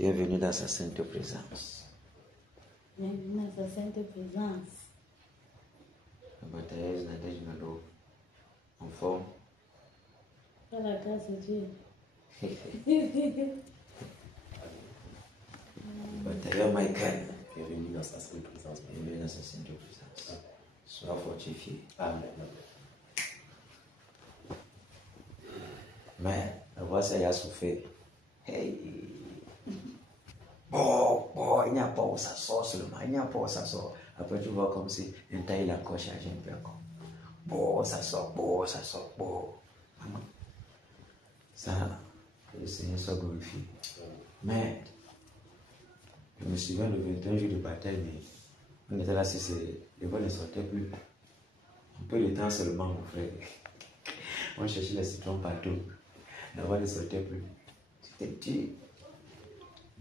Bienvenue dans sa sainte présence. Bienvenue dans sa sainte présence. La batailleuse Nadège Nado, en forme. Par la grâce de Dieu. Batailleur Michael, Bienvenue dans sa sainte présence. bienvenue dans sa sainte présence. Sois fortifié. Amen. Mais, la voix, ça y a souffert. Hey! Bon, il n'y a pas où ça sort seulement. Il n'y a pas où ça sort. Après, tu vois comme si un taille la coche à un peu encore. Bon, ça sort, bon. Ça, le Seigneur soit glorifié. Mais, je me souviens le 21 jour de bataille, mais on était là, les voix ne sortaient plus. Un peu de temps seulement, mon frère. On cherchait les citrons partout. La voix ne sortait plus. C'était dur.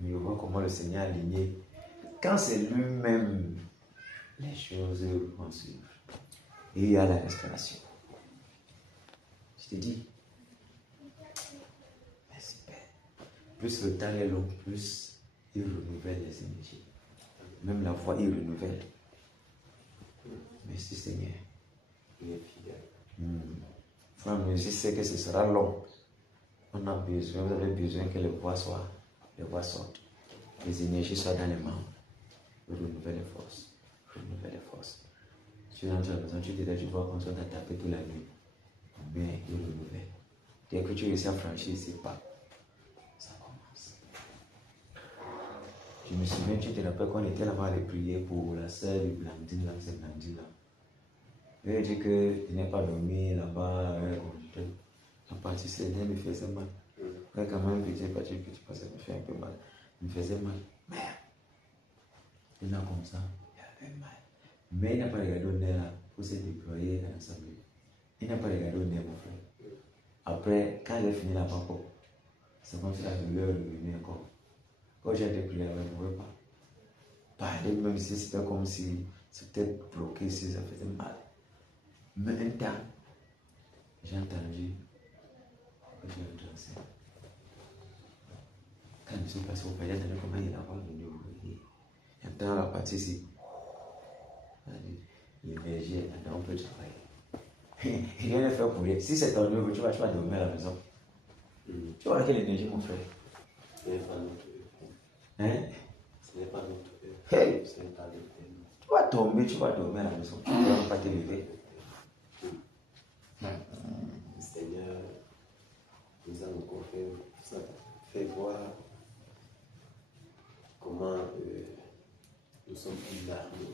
Mais je vois comment le Seigneur a aligné. Quand c'est lui-même, les choses vont suivre. Et il y a la restauration. Je te dis, merci Père. Plus le temps est long, plus il renouvelle les énergies. Même la foi, il renouvelle. Merci Seigneur. Il est fidèle. Frère, mais je sais que ce sera long. On a besoin, vous avez besoin que les voix sortent. Les énergies soient dans les membres. Renouveler les forces. Tu rentres à la maison, tu vois qu'on soit tapé toute la nuit. Mais il renouvelle. Dès que tu réussis à franchir ces pas, ça commence. Je me souviens, tu te rappelles qu'on était là-bas à les prier pour la sœur de Blandine, là, c'est Blandine là. Elle a dit qu'il n'est pas dormi là-bas. La partie Seigneur me faisait mal. Quand même, je disais, tu pensais me faire un peu mal. Il me faisait mal. Merde. Il a comme ça, il avait mal. Mais il n'a pas regardé au nez là pour se déployer à l'assemblée. Il n'a pas regardé au nez, mon frère. Après, quand j'ai fini la papo, c'est comme si la douleur revenait encore. Quand j'ai déployé, je ne pouvais pas parler, même si c'était comme si c'était bloqué, si ça faisait mal. Mais un temps, j'ai entendu que je vais danser. Quand je suis passé au palais, j'ai entendu comment il a venu ouvrir. J'entends la partie ici. L'énergie est là, on peut travailler. Il vient de faire pour rien. Si c'est ton neveu, tu vas dormir à la maison. Tu vois quelle énergie, mon frère? Ce n'est pas notre œuvre. Hein? Ce n'est pas notre œuvre. Hey! Ce n'est pas notre œuvre. Tu vas dormir à la maison. Tu ne vas pas te lever. Le Seigneur nous a encore fait voir comment nous sommes une armée.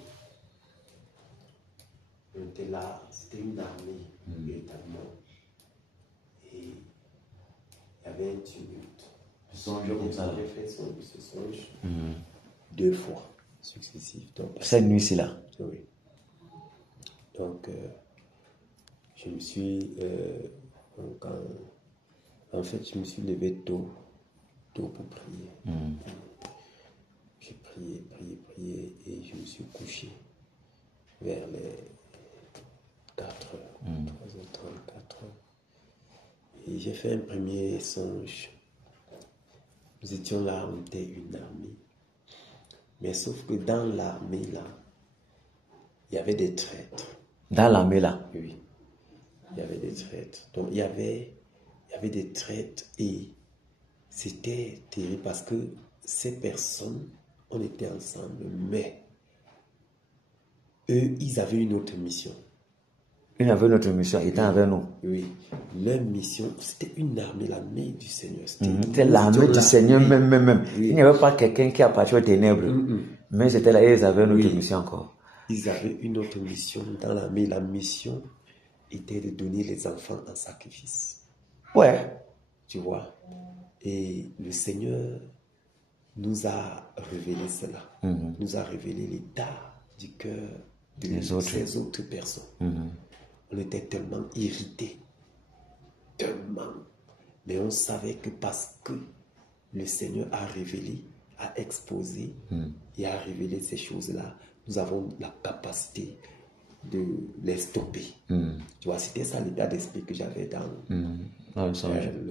On était là, c'était une armée véritablement. Et il y avait un tumulte. Je songe comme ça. J'ai fait ce songe 2 fois successifs. Cette nuit-ci là. Oui. Donc, je me suis. En fait, je me suis levé tôt pour prier. J'ai prié et je me suis couché vers les 4 heures, 3h30, 4 heures. Et j'ai fait un premier songe. Nous étions là, on était une armée. Mais sauf que dans l'armée là, il y avait des traîtres. Dans l'armée là? Oui. Il y avait des traîtres. Donc il y avait des traîtres et c'était terrible parce que ces personnes, on était ensemble, mais eux, ils avaient une autre mission. Ils avaient notre mission, ils étaient avec nous. Oui. Leur mission, c'était une armée, l'armée du Seigneur. C'était l'armée du Seigneur même. Oui. Il n'y avait pas quelqu'un qui appartient aux ténèbres. Mais c'était là, ils avaient notre mission encore. Ils avaient une autre mission dans l'armée. La mission était de donner les enfants en sacrifice. Ouais. Tu vois. Et le Seigneur nous a révélé cela. Nous a révélé l'état du cœur de ces autres personnes. On était tellement irrités. Tellement. Mais on savait que parce que le Seigneur a révélé, a exposé et a révélé ces choses-là, nous avons la capacité de les stopper. Tu vois, c'était ça l'état d'esprit que j'avais dans le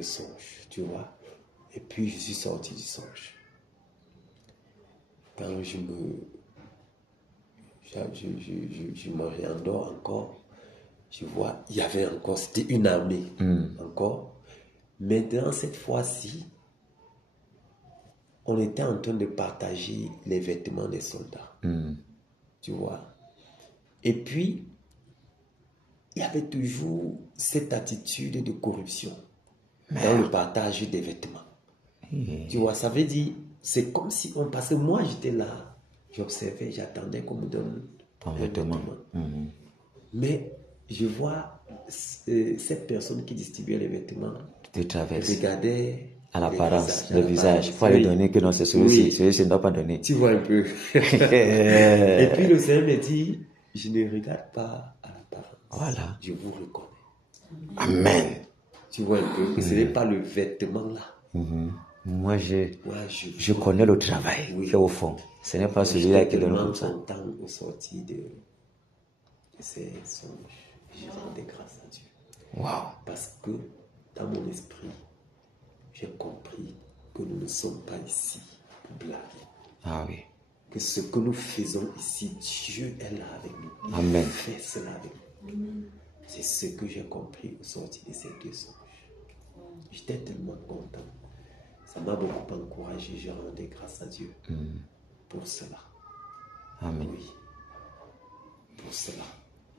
songe, tu vois. Et puis je suis sorti du songe. quand je me réendors encore, je vois, il y avait encore, c'était une armée encore. Maintenant, cette fois-ci, on était en train de partager les vêtements des soldats. Tu vois. Et puis, il y avait toujours cette attitude de corruption dans le partage des vêtements. Tu vois, ça veut dire, c'est comme si on passait, moi j'étais là, j'observais, j'attendais qu'on me donne un vêtement. Mais je vois cette personne qui distribuait les vêtements, regardait à l'apparence, le visage. Il faut lui donner que non, c'est celui-ci, celui-ci ne doit pas donner. Tu vois un peu. Et puis le Seigneur me dit, je ne regarde pas à l'apparence. Voilà. Je vous reconnais. Amen. Tu vois un peu que ce n'est pas le vêtement là. Moi, je connais le travail qui est au fond. Ce n'est pas celui-là qui donne comme ça. Je suis content au sorti de ces songes. Je rends grâce à Dieu. Wow. Parce que dans mon esprit, j'ai compris que nous ne sommes pas ici pour blaguer. Ah oui. Que ce que nous faisons ici, Dieu est là avec nous. Amen. Il fait cela avec nous. C'est ce que j'ai compris au sorti de ces deux songes. J'étais tellement content. Ça m'a beaucoup encouragé. Je rendais grâce à Dieu pour cela. Amen. Oui. Pour cela.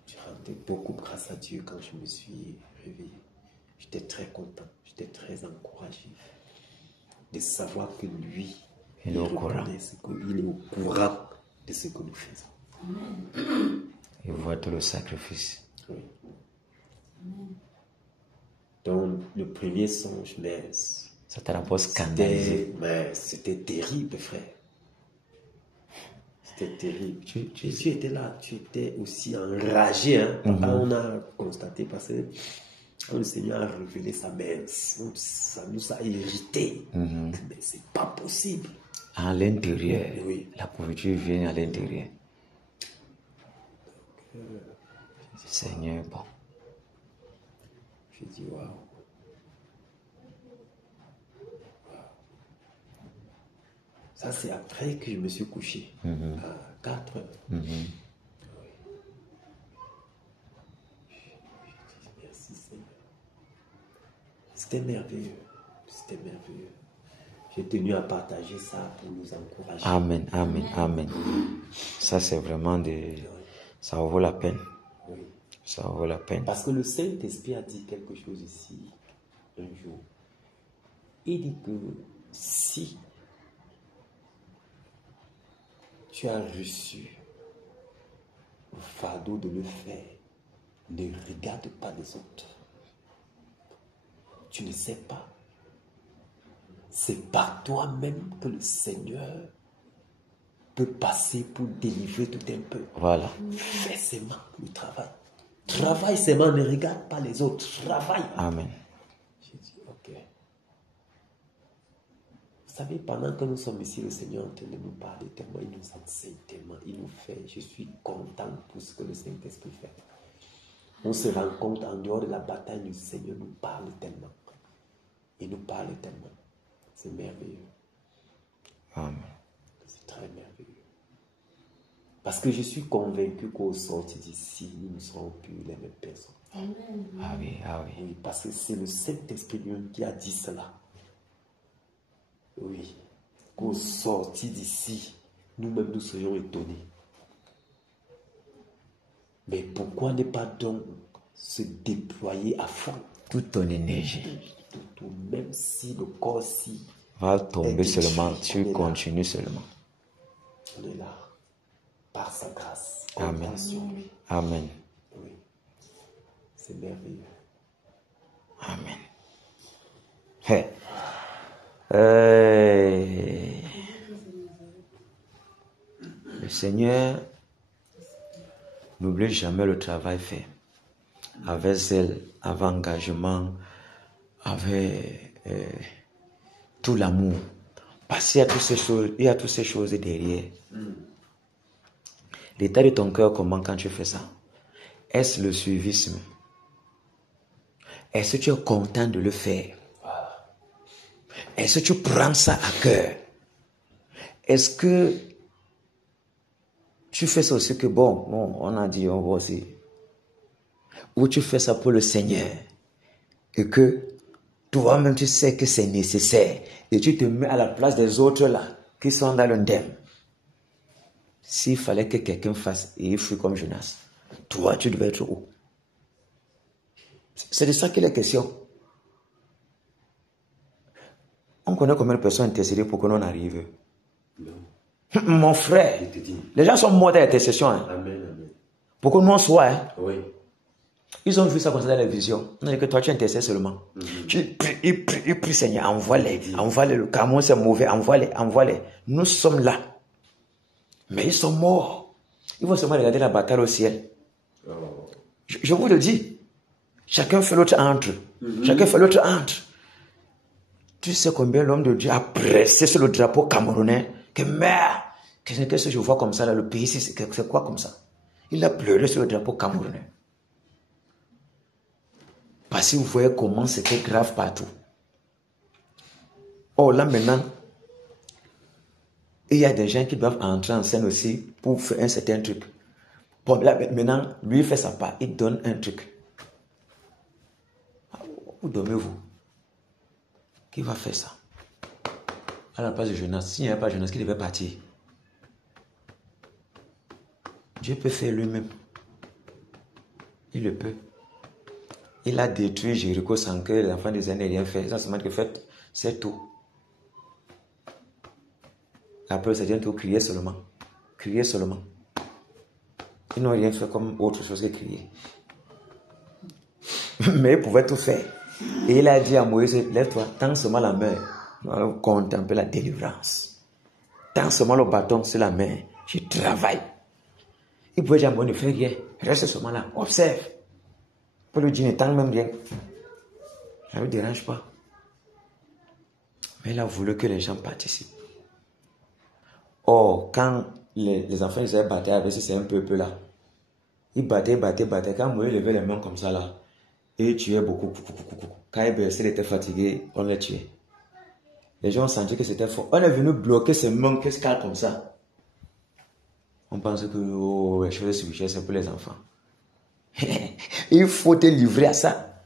Je rendais beaucoup grâce à Dieu quand je me suis réveillé. J'étais très content. J'étais très encouragé de savoir que lui, il est au courant. Il est au courant de ce que nous faisons. Amen. Il voit tout le sacrifice. Oui. Donc, le premier songe, ça t'a rapport scandalisé. C'était terrible, frère. C'était terrible. Tu étais là, tu étais aussi enragé. Hein? On a constaté parce que quand le Seigneur a révélé sa main, ça nous a irrités. Mais c'est pas possible. À l'intérieur, oui. La pourriture vient à l'intérieur. Seigneur, bon. Je dis waouh. Ça, c'est après que je me suis couché à 4 heures. Oui. Je dis merci Seigneur. C'était merveilleux. C'était merveilleux. J'ai tenu à partager ça pour nous encourager. Amen, amen, amen. Ça, c'est vraiment ça vaut la peine. Oui. Ça vaut la peine. Parce que le Saint-Esprit a dit quelque chose ici un jour. Il dit que si tu as reçu le fardeau de le faire, ne regarde pas les autres. Tu ne sais pas. C'est par toi-même que le Seigneur peut passer pour délivrer tout un peu. Voilà. Fais seulement le travail. Travaille seulement, ne regarde pas les autres. Travaille. Amen. J'ai dit, ok. Vous savez, pendant que nous sommes ici, le Seigneur est en train de nous parler tellement, il nous enseigne tellement, il nous fait. Je suis content pour ce que le Saint-Esprit fait. On se rend compte en dehors de la bataille, le Seigneur nous parle tellement. Il nous parle tellement. C'est merveilleux. Amen. C'est très merveilleux. Parce que je suis convaincu qu'au sortir d'ici, nous ne serons plus les mêmes personnes. Amen. Ah oui, ah oui. Oui, parce que c'est le Saint-Esprit lui-même qui a dit cela. Oui. Qu'au sortir d'ici, nous-mêmes nous serions étonnés. Mais pourquoi ne pas donc se déployer à fond? Toute ton énergie. Même si le corps-ci va tomber seulement, tu continues seulement. On est là. Par sa grâce. Amen. Amen. Oui. C'est merveilleux. Amen. Hey. Le Seigneur n'oublie jamais le travail fait. Avec zèle, avec engagement, avec tout l'amour. Parce qu'il y a toutes ces choses derrière. L'état de ton cœur, comment quand tu fais ça? Est-ce le suivisme? Est-ce que tu es content de le faire? Est-ce que tu prends ça à cœur? Est-ce que tu fais ça aussi que bon, on a dit, on va aussi. Ou tu fais ça pour le Seigneur. Et que toi-même, tu sais que c'est nécessaire. Et tu te mets à la place des autres là, qui sont dans l'indemne. S'il fallait que quelqu'un fasse, et il fuit comme Jonas, toi, tu devais être où? C'est de ça qu'il est question. On connaît combien de personnes intercédées pour que l'on arrive. Non. Mon frère, les gens sont morts dans l'intercession. Hein. Amen, amen. Pour que nous en soit. Hein. Oui. Ils ont vu ça comme ça dans la vision. On a dit que toi, tu intercèdes seulement. Tu pries, il prie, Seigneur, envoie-les. Envoie-les. Le Cameroun, c'est mauvais. Envoie-les. Nous sommes là. Mais ils sont morts. Ils vont seulement regarder la bataille au ciel. Oh. Je vous le dis. Chacun fait l'autre entre. Chacun fait l'autre entre. Tu sais combien l'homme de Dieu a pressé sur le drapeau camerounais que merde, qu'est-ce que je vois comme ça là, le pays ici, c'est quoi comme ça? Il a pleuré sur le drapeau camerounais. Parce que vous voyez comment c'était grave partout. Oh là maintenant, il y a des gens qui doivent entrer en scène aussi pour faire un certain truc. Bon, là maintenant, lui fait sa part, il donne un truc. Où dormez-vous? Qui va faire ça? À la place de Jonas, s'il n'y avait pas Jonas, qui devait partir? Dieu peut faire lui-même. Il le peut. Il a détruit Jéricho sans que les enfants d'Israël n'aient rien fait. Ça se que fait, c'est tout. Après, c'est bien tout, crier seulement. Crier seulement. Ils n'ont rien fait comme autre chose que crier. Mais ils pouvaient tout faire. Et il a dit à Moïse, lève-toi, tends seulement la main. Nous allons contempler la délivrance. Tends seulement le bâton sur la main. Je travaille. Il pouvait dire à Moïse, ne fais rien. Reste seulement là. Observe. Pour lui dire, ne tends même rien. Ça ne lui dérange pas. Mais il a voulu que les gens participent. Or, quand les enfants d'Israël battaient avec ces un peuple là, ils battaient. Quand Moïse levait les mains comme ça là, et il tuait beaucoup. Quand il était fatigué, on les tuait. Les gens ont senti que c'était fort. On est venu bloquer ces mains qui se calent comme ça. On pense que les choses spirituelles, c'est pour les enfants. Il faut te livrer à ça.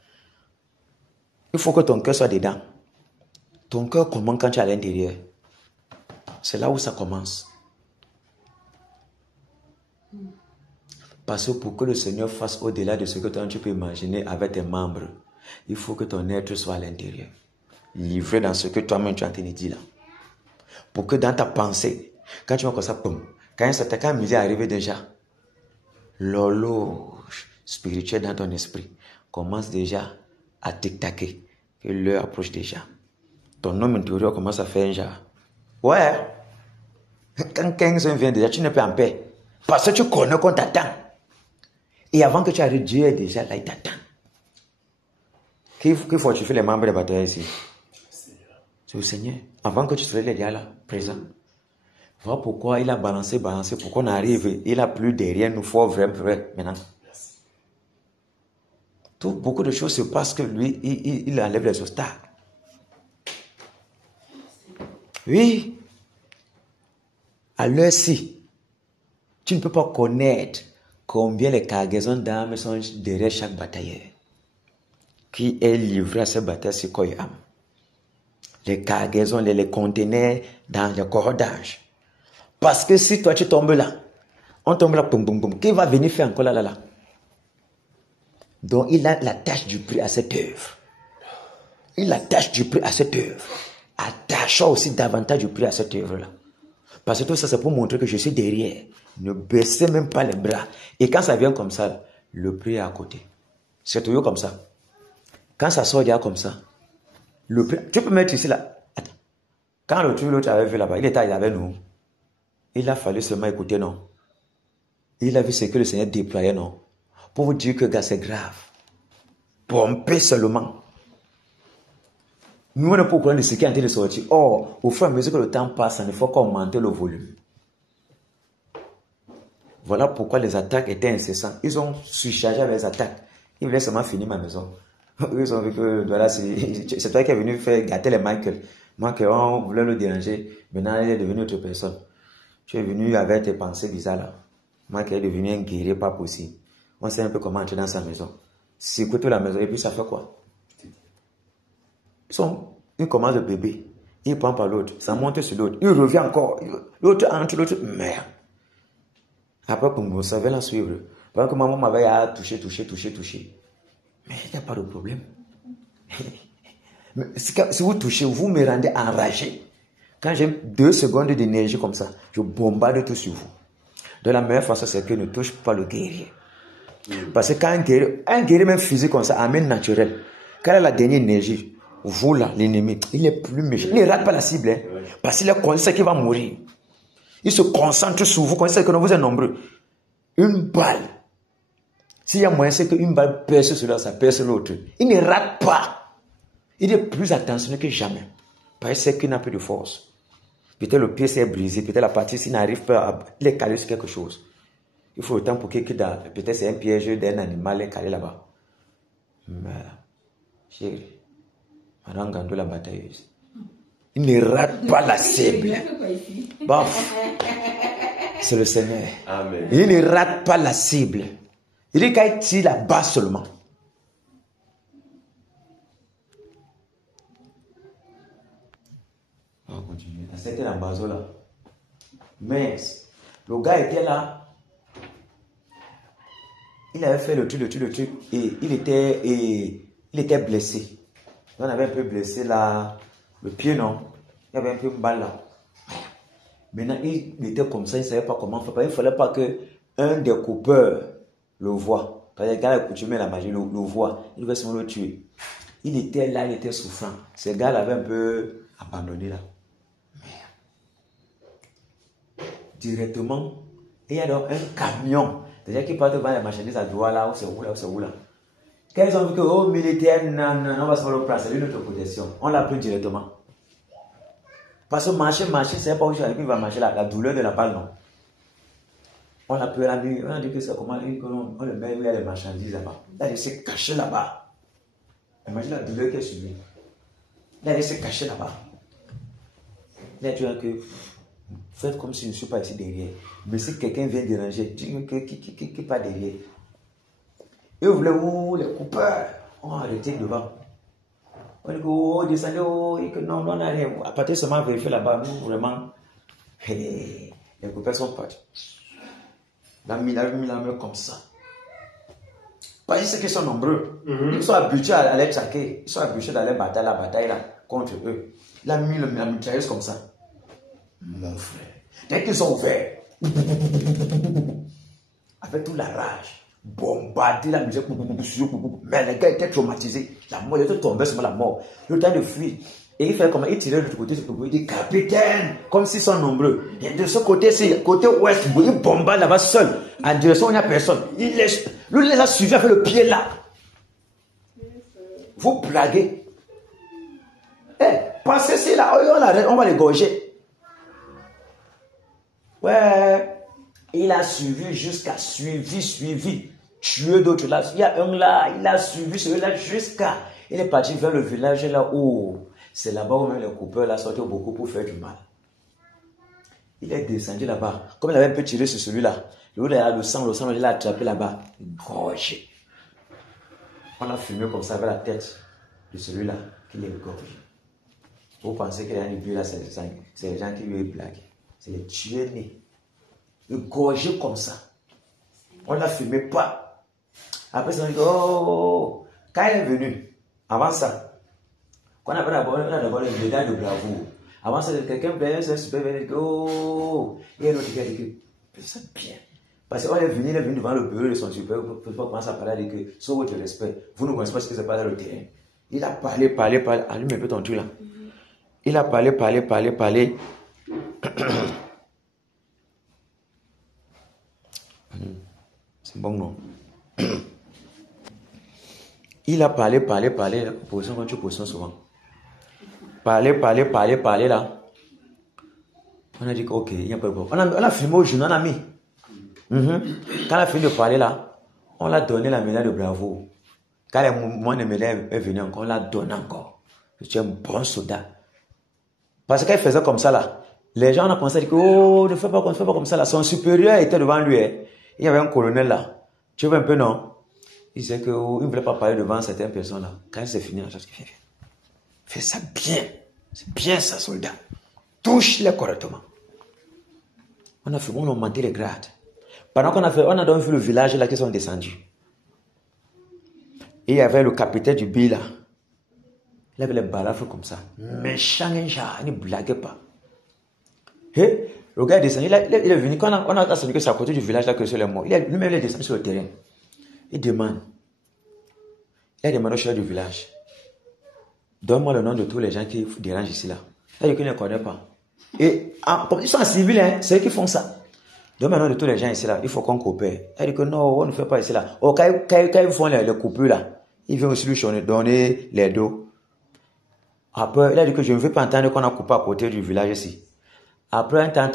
Il faut que ton cœur soit dedans. Ton cœur commence quand tu es à l'intérieur. C'est là où ça commence. Parce que pour que le Seigneur fasse au-delà de ce que toi tu peux imaginer avec tes membres, il faut que ton être soit à l'intérieur. Livré dans ce que toi-même tu es en train de dire là. Pour que dans ta pensée, quand tu vas comme ça, boum, quand midi est arrivé déjà, l'horloge spirituelle dans ton esprit commence déjà à tic-taquer, que l'heure approche déjà. Ton homme intérieur commence à faire un genre. Ouais, quand 15 ans vient déjà, tu n'es pas en paix. Parce que tu connais qu'on t'attend. Et avant que tu arrives, Dieu est déjà là, il t'attend. Qu'il fortifie les membres de la bataille ici? C'est le Seigneur. Avant que tu sois là, présent. Voilà pourquoi il a balancé, pour qu'on arrive. Il a plus derrière nous, faut vrai, maintenant. Beaucoup de choses se passent que lui, il enlève les obstacles. Oui. À l'heure-ci, tu ne peux pas connaître combien les cargaisons d'âmes sont derrière chaque batailleur qui est livré à cette bataille sur Koyam. Les cargaisons, les conteneurs dans les cordages. Parce que si toi tu tombes là, on tombe là, boum, boum, boum, qui va venir faire encore là? Donc il a la tâche du prix à cette œuvre. Il attache du prix à cette œuvre. Attachons aussi davantage du prix à cette œuvre-là. Parce que tout ça, c'est pour montrer que je suis derrière. Ne baissez même pas les bras. Et quand ça vient comme ça, le prix est à côté. C'est toujours comme ça. Quand ça sort déjà comme ça, le prix, tu peux mettre ici là. Attends. Quand l'autre avait vu là-bas, il était avec nous. Il a fallu seulement écouter, non. Il a vu ce que le Seigneur déployait, non. Pour vous dire que gars, c'est grave. Pompez seulement. Nous, on n'est pas au courant de ce qui est en train de sortir. Or, au fur et à mesure que le temps passe, il faut qu'augmenter le volume. Voilà pourquoi les attaques étaient incessantes. Ils ont surchargé avec les attaques. Ils voulaient seulement finir ma maison. Ils ont vu que voilà, c'est toi qui es venu faire gâter les Michael. Michael, on voulait le déranger. Maintenant, il est devenu autre personne. Tu es venu avec tes pensées bizarres là. Moi qui est devenu un guerrier pas possible. On sait un peu comment entrer dans sa maison. S'écoute la maison et puis ça fait quoi? Il commence le bébé. Il prend par l'autre. Ça monte sur l'autre. Il revient encore. L'autre entre l'autre. Merde. Après, comme vous savez la suivre. Pendant que maman m'avait touché. Mais il n'y a pas de problème. Mais si vous touchez, vous me rendez enragé. Quand j'ai 2 secondes d'énergie comme ça, je bombarde tout sur vous. De la meilleure façon, c'est que ne touche pas le guerrier. Parce que quand un guerrier même physique comme ça, amène naturel, quand il a la dernière énergie, vous là, l'ennemi, il est plus méchant. Il ne rate pas la cible. Hein, parce qu'il est conscient qu'il va mourir. Il se concentre sur vous, quand il sait que vous êtes nombreux. Une balle. S'il y a moyen, c'est qu'une balle perce celui-là, ça perce l'autre. Il ne rate pas. Il est plus attentionné que jamais. Parce qu'il sait qu'il n'a plus de force. Peut-être le pied s'est brisé, peut-être la partie s'il n'arrive pas à les caler sur quelque chose. Il faut le temps pour peut-être c'est un piège d'un animal les caler là-bas. Mais, chérie, Madame Gando la batailleuse, il ne rate pas la cible. Bon, c'est le Seigneur. Amen. Il ne rate pas la cible. Il dit qu'il tire là-bas seulement. On va continuer. C'était la base là. Mais le gars était là. Il avait fait le truc. Et il était blessé. On avait un peu blessé là. Le pied, non. Il y avait un peu une balle là. Maintenant, il était comme ça. Il ne savait pas comment faire. Il ne fallait pas qu'un des coupeurs le voit. Parce que le gars a coutumé la magie, le voit. Il devait seulement le tuer. Il était là, il était souffrant. Ce gars l'avait un peu abandonné là. Directement, il y a donc un camion. C'est-à-dire qu'il part devant les marchandises à droite là, où c'est où là. Quand ils ont vu que, oh, militaire, non, on va se faire le plan, c'est notre protection. On l'a pris directement. Parce que marcher, c'est pas où il va marcher là, la douleur de la balle, non. On l'a pris la nuit, on a dit que c'est comment, on le met où il y a les marchandises là-bas. Là, il s'est caché là-bas. Imagine la douleur qu'il a subie. Là, il s'est caché là-bas. Là, tu vois que. Faites comme si je ne suis pas ici derrière. Mais si quelqu'un vient déranger, dis-moi qui pas derrière. Et vous voulez où les coupeurs ont arrêté devant. On dit que oh, descendez, oh, et que non, on n'a rien. À partir de seulement vérifier là-bas, nous vraiment, les coupeurs sont partis. La main comme ça. Pas juste qu'ils sont nombreux. Ils sont habitués à aller traquer. Ils sont habitués d'aller batailler la bataille là, contre eux. Il a mis la mitrailleuse comme ça. Mon frère, dès qu'ils ont ouvert, avec toute la rage, bombardé la musique, mais les gars étaient traumatisés. La mort, ils étaient tombés sur la mort. Le temps de fuir. Et il fait comment? Il tirait de l'autre côté, il dit capitaine, comme s'ils sont nombreux. Et de ce côté-ci, côté ouest, il bombarde là-bas seul, en direction où il n'y a personne. Lui, les a suivis avec le pied là. Vous blaguez. Passez ici là, on va les gorger. Ouais, il a suivi jusqu'à suivi, tué d'autres là. Il y a un là, il a suivi celui-là jusqu'à. Il est parti vers le village là où c'est là-bas où même les coupeurs là sortaient beaucoup pour faire du mal. Il est descendu là-bas. Comme il avait un peu tiré sur celui-là, le sang, il l'a attrapé là-bas. Gorgé. On a filmé comme ça avec la tête de celui-là qu'il est gorgé. Vous pensez qu'il y a une vue là, c'est les gens qui lui blaguent. C'est les tuer nés. Le gorgé comme ça. On ne l'a filmé pas. Après, ça, on dit, oh, quand il est venu, avant ça, on a d'abord une médaille de bravoure. Avant ça, quelqu'un venait, c'est super, il dit, oh, il y a un autre qui a dit que c'est bien. Parce qu'on est venu devant le bureau de son supérieur, pour commencer à parler, il dit que, sur votre respect, vous ne connaissez pas ce qui se passe dans le terrain. Il a parlé, allume un peu ton truc là. Il a parlé. C'est bon, non? Il a parlé, position quand tu positions souvent. Parler là. On a dit que, ok, il y a pas de problème. On a filmé au journal, on a mis. Quand on a fini de parler là, on l'a donné la médaille de bravo. Quand le moment de médaille est venu encore, on l'a donné encore. Tu es un bon soldat. Parce qu'il faisait comme ça là. Les gens ont commencé à dire que, oh, ne fais pas comme ça là. Son supérieur était devant lui. Il y avait un colonel là. Tu vois un peu, non? Il disait qu'il ne voulait pas parler devant certaines personnes là. Quand c'est fini, la chose qu'il fait. Fais ça bien. C'est bien ça, soldat. Touche-les correctement. On a fait, on a augmenté les grades. Pendant qu'on a fait, on a donc vu le village là qui sont descendus. Et il y avait le capitaine du billet là. Il avait les balafres comme ça. Méchant, il ne blaguait pas. Et le gars est descendu, il est venu. Quand on a entendu que c'est à côté du village là que c'est les morts. Lui-même il est descendu sur le terrain. Il demande. Il a demandé au chef du village. Donne-moi le nom de tous les gens qui dérangent ici là. Il dit qu'il ne connaît pas. Et ils sont en civil, hein, c'est eux qui font ça. Donne-moi le nom de tous les gens ici là. Il faut qu'on coopère. Il dit que non, on ne fait pas ici là. Oh, quand ils font les coupures là, il vient aussi lui donner les dos. Après, il a dit que je ne veux pas entendre qu'on a coupé à côté du village ici. Après un temps,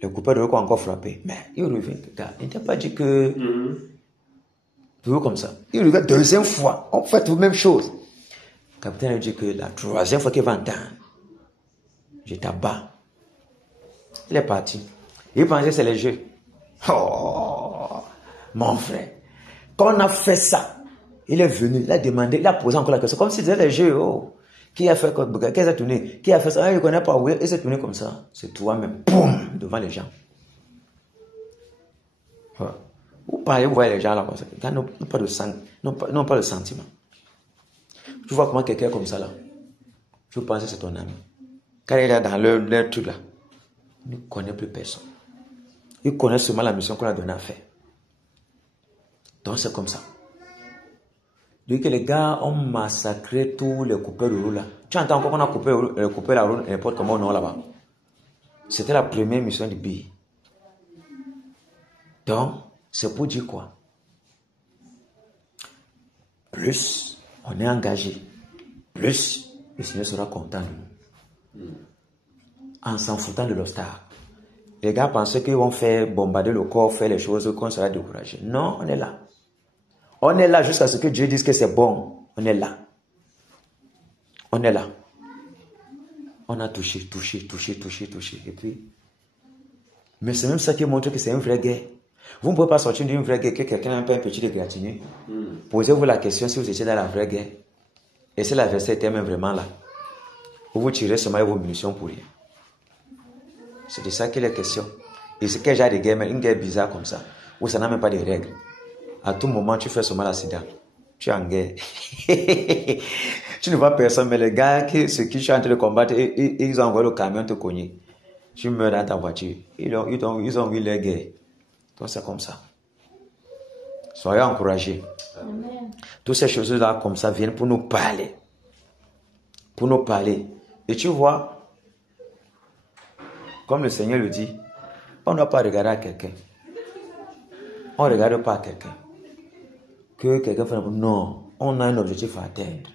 le coupeur devait encore frapper. Mais il revient, il ne t'a pas dit que... Toujours comme ça. Il revient deuxième fois. On fait la même chose. Le capitaine a dit que la troisième fois qu'il va entendre, je t'abats. Il est parti. Il pensait que c'est les jeux. Oh, mon frère. Quand on a fait ça, il est venu, il a demandé, il a posé encore la question, comme si c'était les jeux. Oh. Qui a fait quoi? Qui a tourné? Qui a fait ça? Il ne connaît pas. Oui, il s'est tourné comme ça. C'est toi-même. Boum! Devant les gens. Ouais. Vous parlez, vous voyez les gens là comme ça. Ils n'ont pas de sang, n'ont pas de sentiment. Tu vois comment quelqu'un est comme ça là. Je pense que c'est ton ami. Quand il est dans leur truc là, il ne connaît plus personne. Il connaît seulement la mission qu'on a donnée à faire. Donc c'est comme ça. Donc que les gars ont massacré tous les coupeurs de roue là. Tu entends encore qu'on a coupé la roue n'importe comment non là-bas. C'était la première mission du pays. Donc, c'est pour dire quoi? Plus on est engagé, plus le Seigneur sera content de nous. En s'en foutant de l'obstacle. Les gars pensaient qu'ils vont faire bombarder le corps, faire les choses qu'on sera découragé. Non, on est là. On est là jusqu'à ce que Dieu dise que c'est bon. On est là. On est là. On a touché. Et puis, mais c'est même ça qui montre que c'est une vraie guerre. Vous ne pouvez pas sortir d'une vraie guerre que quelqu'un a un peu un petit égratigné. Posez-vous la question si vous étiez dans la vraie guerre. Et si l'adversaire était même vraiment là. Vous tirez seulement vos munitions pour rien. C'est de ça qu'il est question. Et c'est quel genre de guerre, mais une guerre bizarre comme ça, où ça n'a même pas de règles. À tout moment, tu fais seulement l'accident. Tu es en guerre. Tu ne vois personne, mais les gars, ceux qui sont en train de combattre, ils ont envoyé le camion te cogner. Tu meurs dans ta voiture. Ils ont vu les guerres. Donc c'est comme ça. Soyez encouragés. Amen. Toutes ces choses-là, comme ça, viennent pour nous parler. Pour nous parler. Et tu vois, comme le Seigneur le dit, on ne doit pas regarder à quelqu'un. On ne regarde pas à quelqu'un. Que quelqu'un fait... Non, on a un objectif à atteindre.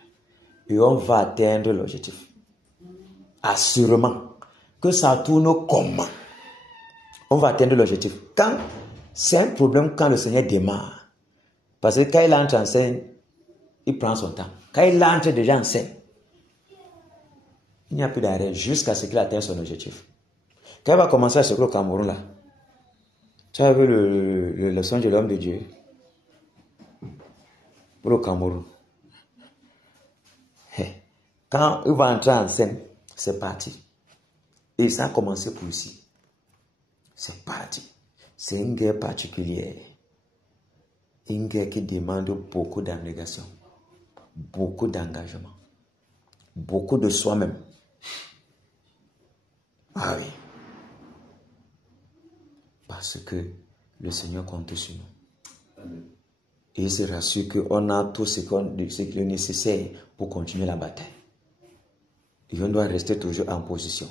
Et on va atteindre l'objectif. Assurément. Que ça tourne comment? On va atteindre l'objectif. Quand c'est un problème quand le Seigneur démarre. Parce que quand il entre en scène, il prend son temps. Quand il entre déjà en scène, il n'y a plus d'arrêt jusqu'à ce qu'il atteigne son objectif. Quand il va commencer à secouer au Cameroun là, tu as vu le songe de l'homme de Dieu pour le Cameroun. Quand il va entrer en scène, c'est parti. Et ça a commencé pour ici. C'est parti. C'est une guerre particulière. Une guerre qui demande beaucoup d'abnégation, beaucoup d'engagement, beaucoup de soi-même. Ah oui. Parce que le Seigneur compte sur nous. Amen. Et il se rassure qu'on a tout ce qui est nécessaire pour continuer la bataille. Et on doit rester toujours en position.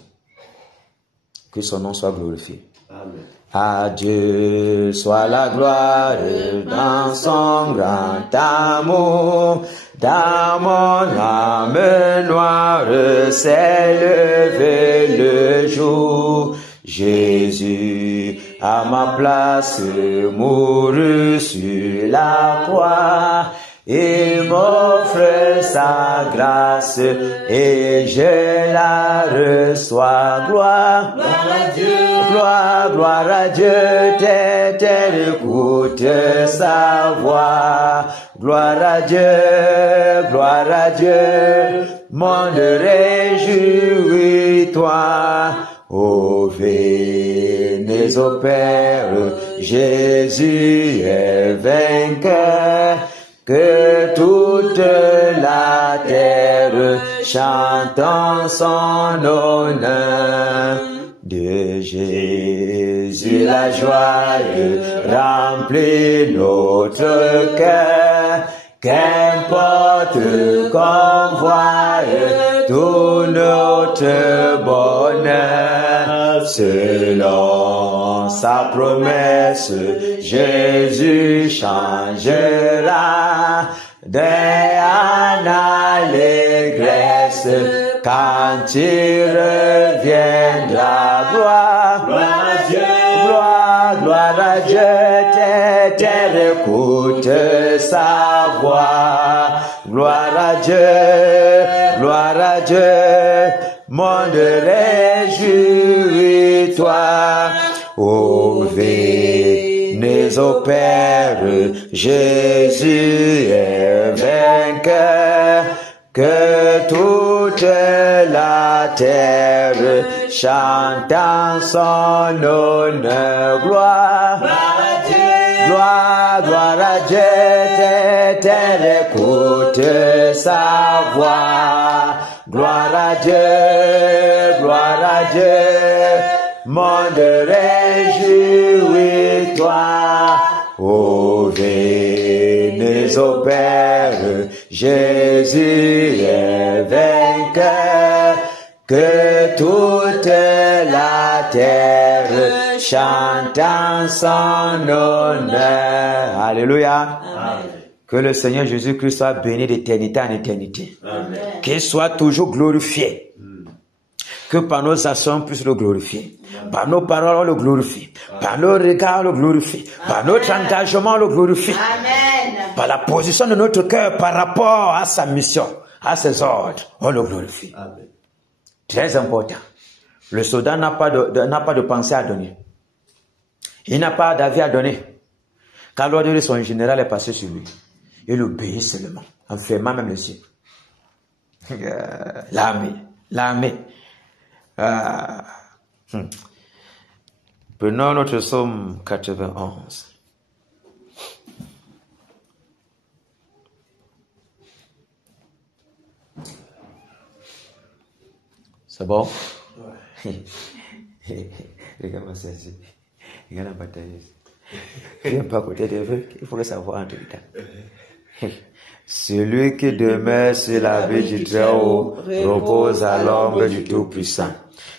Que son nom soit glorifié. Amen. À Dieu soit la gloire dans son grand amour. Dans mon âme noire s'est levé le jour. Jésus à ma place mourut sur la croix et m'offre sa grâce et je la reçois. Gloire à Dieu. gloire, gloire à Dieu, terre écoute sa voix. Gloire à Dieu, monde réjouis-toi. Ô venez au Père, Jésus est vainqueur, que toute la terre chante en son honneur. De Jésus la joie remplit notre cœur, qu'importe qu'on voie tout notre bonheur. Selon sa promesse, Jésus changera d'un allégresse quand il reviendra. Gloire, gloire à Dieu, gloire à Dieu, terre écoute sa voix. Gloire à Dieu, monde réjouis-toi. Ô venez au Père, Jésus est vainqueur, que toute la terre chante en son honneur. Gloire à Dieu, terre écoute sa voix. Gloire à Dieu, monde réjouis-toi. Ô venez au Père, Jésus est vainqueur, que toute la terre chante en son honneur. Alléluia. Amen. Que le Seigneur Jésus-Christ soit béni d'éternité en éternité. Amen. Qu'il soit toujours glorifié. Que par nos actions on puisse le glorifier. Par nos paroles on le glorifie. Par nos regards on le glorifie. Par notre engagement on le glorifie. Amen. Par la position de notre cœur par rapport à sa mission, à ses ordres, on le glorifie. Amen. Très important. Le soldat n'a pas de pensée à donner. Il n'a pas d'avis à donner. Quand l'ordre de son général est passé sur lui, il obéit seulement, en fermant même les yeux. L'armée. Prenons notre psaume 91. C'est bon? Ouais. Regarde-moi ça ici. Regarde la bataille. Viens pas à côté de vous, il faut le savoir en tout temps. Celui qui demeure sur la vie du Très-Haut repose à l'ombre du Tout-Puissant.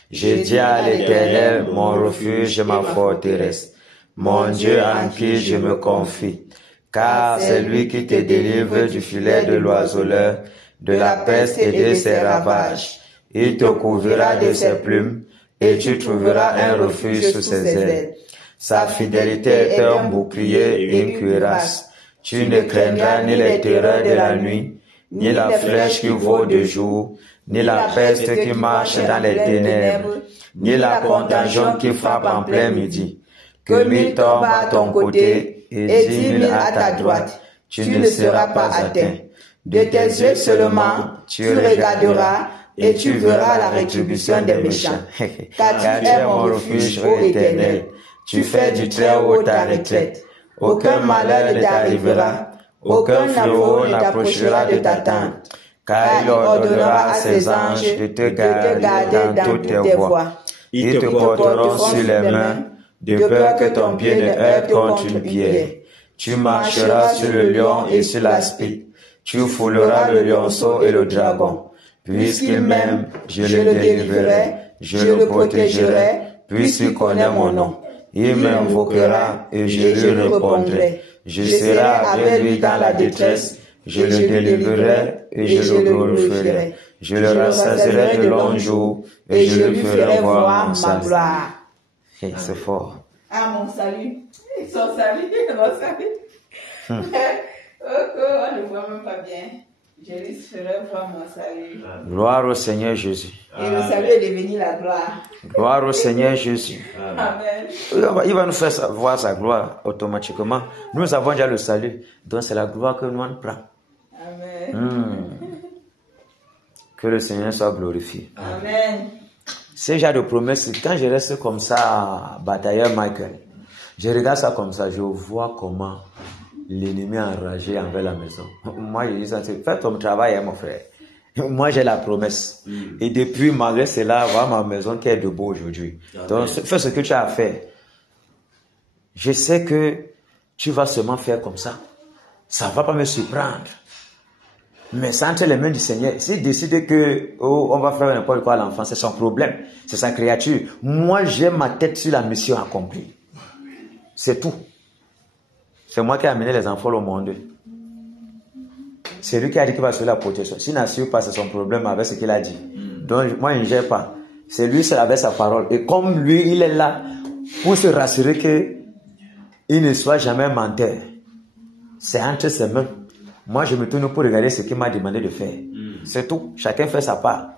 J'ai dit à l'Éternel, mon refuge et ma forteresse, mon Dieu en qui je me confie. Car c'est lui qui te délivre du filet de l'oiseleur, de la peste et de ses ravages. Il te couvrira de ses plumes et tu trouveras un refuge sous ses ailes. Sa fidélité est un bouclier et une cuirasse. Tu ne craindras ni les terreurs de la nuit, ni la flèche qui vole de jour, ni la peste qui marche dans les ténèbres, ni la contagion qui frappe en plein midi. Que 1000 tombent à ton côté et 10 000 à ta droite, tu ne seras pas atteint. De tes yeux seulement, tu regarderas et tu verras la rétribution des méchants. Car tu es mon refuge, ô Éternel. Tu fais du Très-Haut ta retraite. Aucun malheur ne t'arrivera, aucun fléau ne t'approchera de ta tente. Car il ordonnera à ses anges de te garder dans toutes tes voies. Ils te porteront sur les mains, de peur que ton pied ne heurte contre une pierre. Tu marcheras sur le lion et sur l'aspic. Tu fouleras le lionceau et le dragon. Puisqu'il m'aime, je le délivrerai, je le protégerai, puisqu'il connaît mon nom. Il m'invoquera et je lui répondrai. Je serai avec lui dans la détresse. Je le délivrerai et je le glorifierai. Je le rassasierai de longs jours et je lui ferai voir ma gloire. C'est fort. Ah, mon salut. Son salut, mon salut. On ne voit même pas bien. Je lui ferai voir mon salut. Gloire au Seigneur Jésus. Et le salut est devenu la gloire. Gloire au Seigneur Jésus. Amen. Il va nous faire voir sa gloire automatiquement. Nous avons déjà le salut. Donc c'est la gloire que nous on prend. Amen. Que le Seigneur soit glorifié. Amen. Ce genre de promesses, quand je reste comme ça, batailleur Michael, je regarde ça comme ça, je vois comment l'ennemi est enragé envers la maison. Moi, je dis, fais ton travail, hein, mon frère. Moi, j'ai la promesse. Et depuis, malgré cela, voilà ma maison qui est debout aujourd'hui. Donc, fais ce que tu as à faire. Je sais que tu vas seulement faire comme ça. Ça ne va pas me surprendre. Mais c'est entre les mains du Seigneur. S'il décide que on va faire n'importe quoi à l'enfant, c'est son problème. C'est sa créature. Moi, j'ai ma tête sur la mission accomplie. C'est tout. C'est moi qui ai amené les enfants au monde. C'est lui qui a dit qu'il va assurer la protection. S'il n'assure pas, c'est son problème avec ce qu'il a dit. Donc, moi, je ne gère pas. C'est lui, c'est avec sa parole. Et comme lui, il est là pour se rassurer qu'il ne soit jamais menteur. C'est entre ses mains. Moi, je me tourne pour regarder ce qu'il m'a demandé de faire. C'est tout. Chacun fait sa part.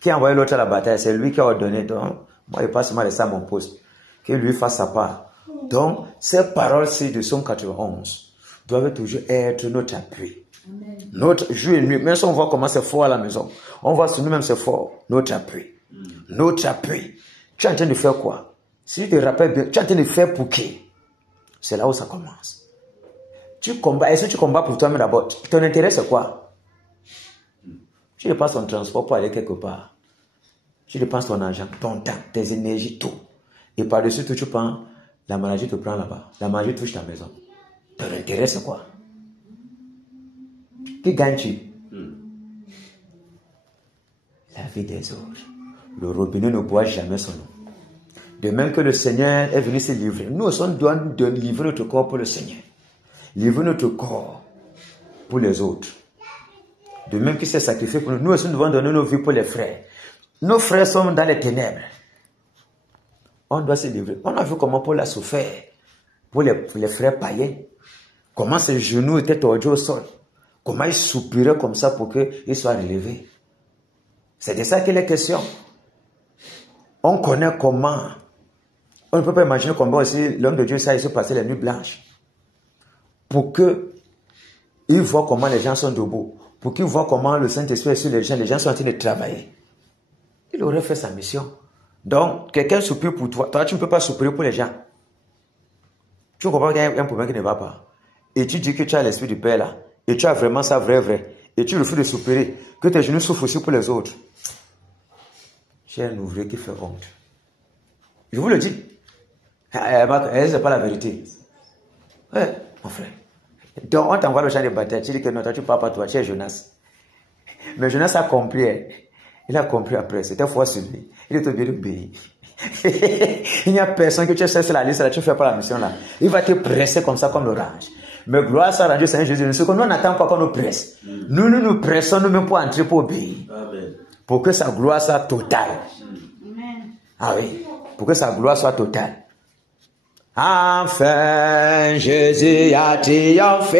Qui a envoyé l'autre à la bataille, c'est lui qui a ordonné. Donc, moi, je passe mal ça à mon poste. Que lui fasse sa part. Donc, ces paroles-ci de Psaume 91 doivent toujours être notre appui. Amen. Notre jour et nuit. Même si on voit comment c'est fort à la maison, on voit sur nous-mêmes c'est fort. Notre appui. Notre appui. Tu es en train de faire quoi? Si tu te rappelles bien, tu es en train de faire pour qui? C'est là où ça commence. Tu combats. Est-ce que tu combats pour toi-même d'abord? Ton intérêt c'est quoi? Tu dépenses ton transport pour aller quelque part. Tu dépenses ton argent, ton temps, tes énergies, tout. Et par-dessus tout, tu prends, la maladie te prend là-bas. La maladie touche ta maison. Ton intérêt c'est quoi? Qui gagne-tu? La vie des autres. Le robinet ne boit jamais son eau. De même que le Seigneur est venu se livrer. Nous aussi, on doit livrer notre corps pour le Seigneur. Livrer notre corps pour les autres. De même qu'il s'est sacrifié pour nous. Nous aussi, nous devons donner nos vies pour les frères. Nos frères sont dans les ténèbres. On doit se livrer. On a vu comment Paul a souffert pour les frères païens. Comment ses genoux étaient tordus au sol. Comment il soupirait comme ça pour qu'il soit relevé. C'est de ça qu'il est question. On connaît comment. On ne peut pas imaginer comment aussi l'homme de Dieu ça il se passait les nuits blanches. Pour qu'il voit comment les gens sont debout. Pour qu'il voit comment le Saint-Esprit est sur les gens sont en train de travailler. Il aurait fait sa mission. Donc, quelqu'un soupire pour toi. Toi, tu ne peux pas soupirer pour les gens. Tu comprends qu'il y a un problème qui ne va pas. Et tu dis que tu as l'Esprit du Père là. Et tu as vraiment ça vrai. Et tu refuses de soupirer. Que tes genoux souffrent aussi pour les autres. J'ai un ouvrier qui fait honte. Je vous le dis. Ce n'est pas la vérité. Ouais, mon frère. Donc, on t'envoie le champ de bataille. Tu dis que non, toi, tu ne parles pas toi. Tu es Jonas. Mais Jonas a compris. Il a compris après. C'était foi sur lui. Il est obligé d'obéir. Il n'y a personne que tu sais sur la liste là, tu ne fais pas la mission là. Il va te presser comme ça, comme l'orange. Mais gloire soit rendue au Seigneur Jésus. Ce que nous n'attendons pas qu'on nous presse. Nous pressons nous-mêmes pour entrer, pour obéir. Amen. Pour que sa gloire soit totale. Amen. Ah oui. Pour que sa gloire soit totale. Enfin, Jésus a triomphé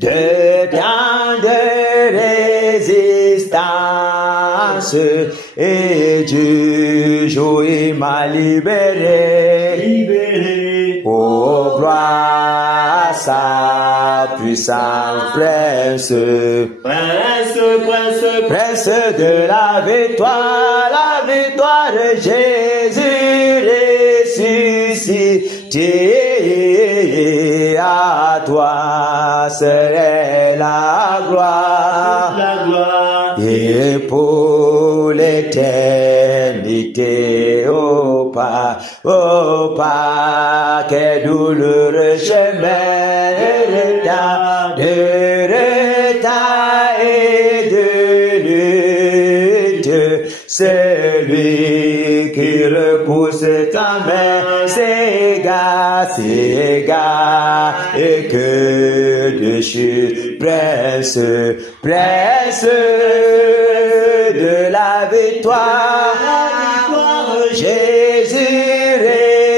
de tant de résistance et du jour il m'a libéré. Oh, gloire à sa puissante presse. Presse de la victoire de Jésus ressuscité. À toi serait la gloire, et pour l'éternité, oh pas, quel douloureux chemin de retard et de lutte. Celui qui repousse ta main s'égare, et que de chute presse de la victoire, Jésus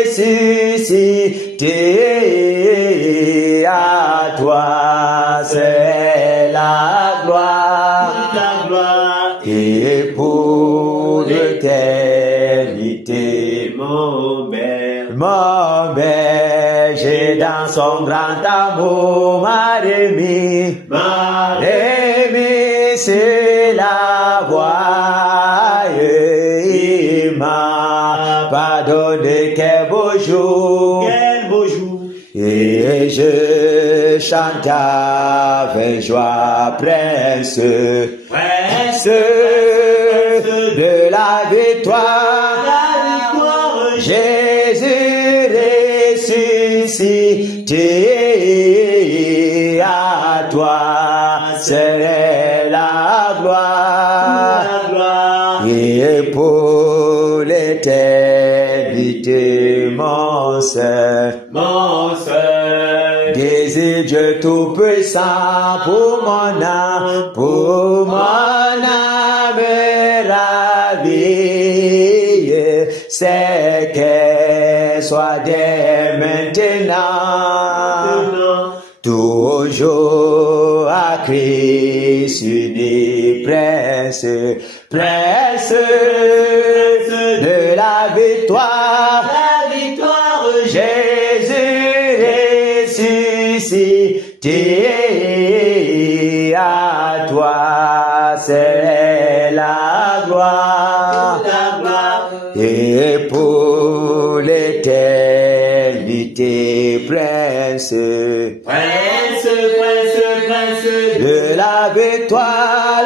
ressuscité. À toi c'est la gloire, et pour l'éternité. mon berger. Mon berger dans son grand amour m'a remis sur la voie. Il m'a pardonné, quel beau jour. Quel beau jour. Et je chante avec joie, prince de la victoire. Jésus ressuscité, à toi serait la gloire. Et pour l'éternité, mon Seigneur, désire Dieu tout-puissant pour mon âme, ravie, c'est qu'elle soit dès maintenant, toujours à Christ uni, prince de la victoire. Jésus ressuscité, à toi c'est la gloire. Et pour l'éternité, prince de la victoire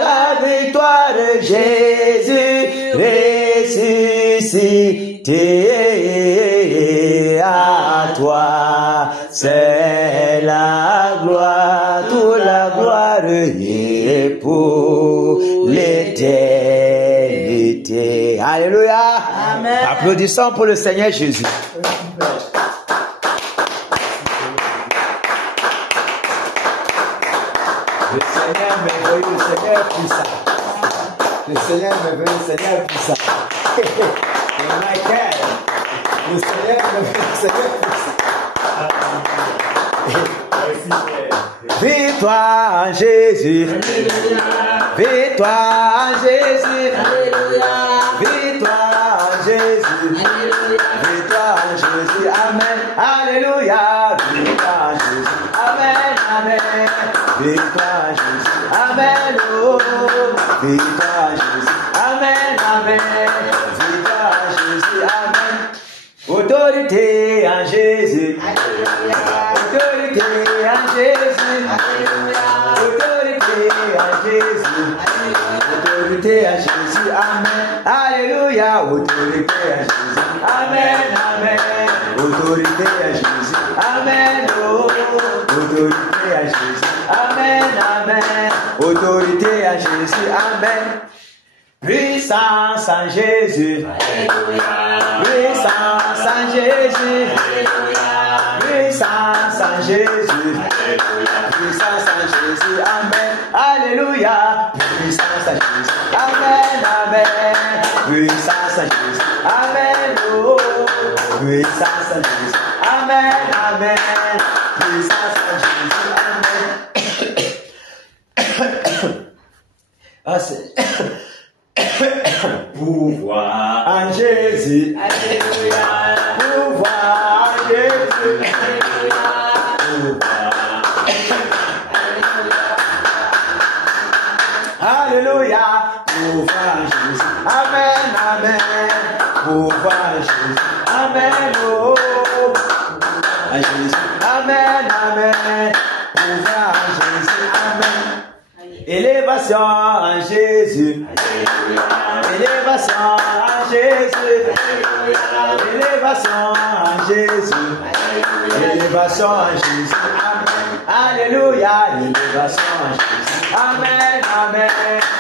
de Jésus ressuscité, à toi c'est la gloire, toute la gloire et pour l'éternité. Alléluia. Amen. Applaudissons pour le Seigneur Jésus. Le Seigneur merveilleux, le Seigneur puissant. Le Seigneur merveilleux, le Seigneur puissant. Michael, le Seigneur merveilleux, le Seigneur puissant. Victoire en Jésus. Victoire en Jésus. Victoire en Jésus. Victoire en Jésus. Amen. Alléluia. Victoire en Jésus. Amen. Amen. Victoire en Jésus. Amen. Oh. Victoire en Jésus. Amen. Amen. Victoire en Jésus. Amen. Autorité en Jésus. Autorité en Jésus. Autorité en Jésus. Autorité en Jésus. Amen. Alléluia. Autorité en Jésus. Amen. Amen. Autorité en Jésus. Amen. Oh. Autorité en Jésus. Amen. Amen. Autorité en Jésus. Amen. Puissance en Jésus. Puissance en Jésus. Puissance en Jésus. Puissance en Jésus. Amen. Alléluia. Puissance en Jésus. Amen. Amen. Puissance en Jésus. Amen. Oh. Puissance en Jésus. Amen. Amen. Puissance en Jésus. Amen. Ah, c'est... Pouvoir en Jésus. Alléluia. Pouvoir en Jésus. Alléluia. Alléluia. Pouvoir en Jésus. Amen. Amen. Pouvoir en Jésus. Amen. Oh. En Jésus. Amen. Amen. Pouvoir en Jésus. Amen. Élévation en Jésus. Élévation en Jésus. Élévation en Jésus. Élévation en Jésus. Amen. Alléluia. Élévation en Jésus. Amen. Amen.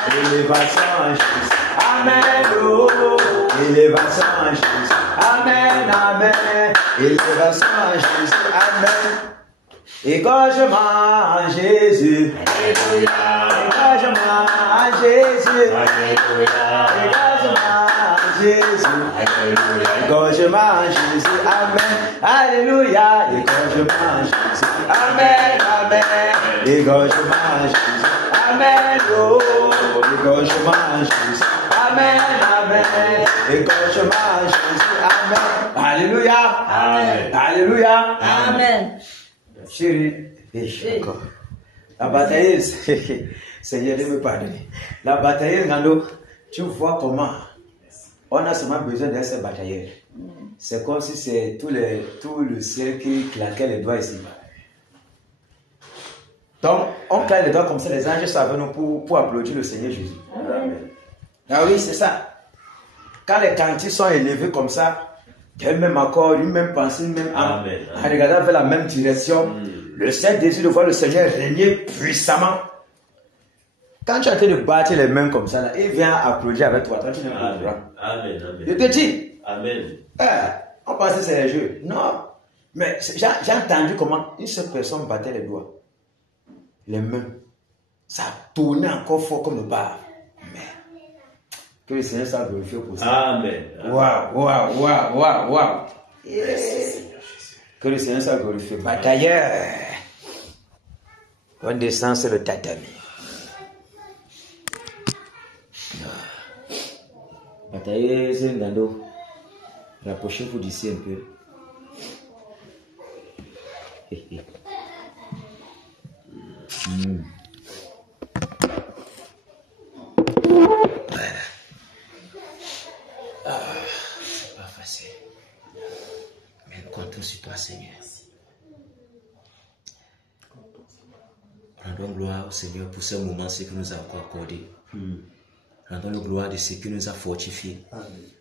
Élévation en Jésus. Amen. Oh. Élévation en Jésus. Amen. Amen. Élévation en Jésus. Amen. Égorgement en Jésus. Alléluia. Égorgement en Jésus. Alléluia. Égorgement en Jésus. Alléluia. Égorgement en Jésus. Amen. Alléluia. Égorgement en Jésus. Amen. Amen. Égorgement en Jésus. Amen. Oh. Égorgement en Jésus. Amen. Amen. Égorgement en Jésus. Amen. Amen. Alléluia. Amen. Chérie, encore. La bataille, Seigneur, de me pardonner. La bataille, Nando, tu vois comment on a seulement besoin d'un seul batailleur. C'est comme si c'est tout le ciel qui claquait les doigts ici. Donc, on claque les doigts comme ça, les anges sont avec nous pour applaudir le Seigneur Jésus. Amen. Ah oui, c'est ça. Quand les cantiques sont élevés comme ça, un même accord, une même pensée, une même âme, en regardant vers la même direction, le seul désir de voir le Seigneur régner puissamment. Quand tu es en train de battre les mains comme ça, là, il vient applaudir avec toi. Toi, tu n'es pas au courant. Amen. Je te dis. Amen. On pensait que c'est les jeux. Non. Mais j'ai entendu comment une seule personne battait les doigts. Les mains. Ça tournait encore fort comme le bar. Mais que le Seigneur soit glorifié pour ça. Amen. Waouh. Que le Seigneur soit glorifié. Batailleur. On descend sur le tatami. Batailleur, c'est un gando. Rapprochez-vous d'ici un peu. Voilà. C'est pas facile. Mais comptons sur toi, Seigneur. Rendons gloire au Seigneur pour ce moment, ce que nous a encore accordé. Rendons le gloire de ce qui nous a fortifiés.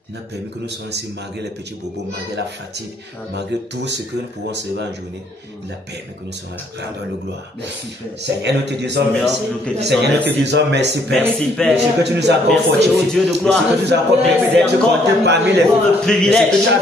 Il a permis que nous soyons ici malgré les petits bobos, malgré la fatigue, malgré tout ce que nous pouvons servir en journée. Il a permis que nous soyons là. Rendons le gloire. Seigneur, nous te disons merci. Seigneur, nous te disons merci, Père. Merci, Père. Ce que tu nous as encore fortifié. Dieu de gloire. Ce que tu nous as encore permis d'être compté parmi les le privilège. Ce que tu as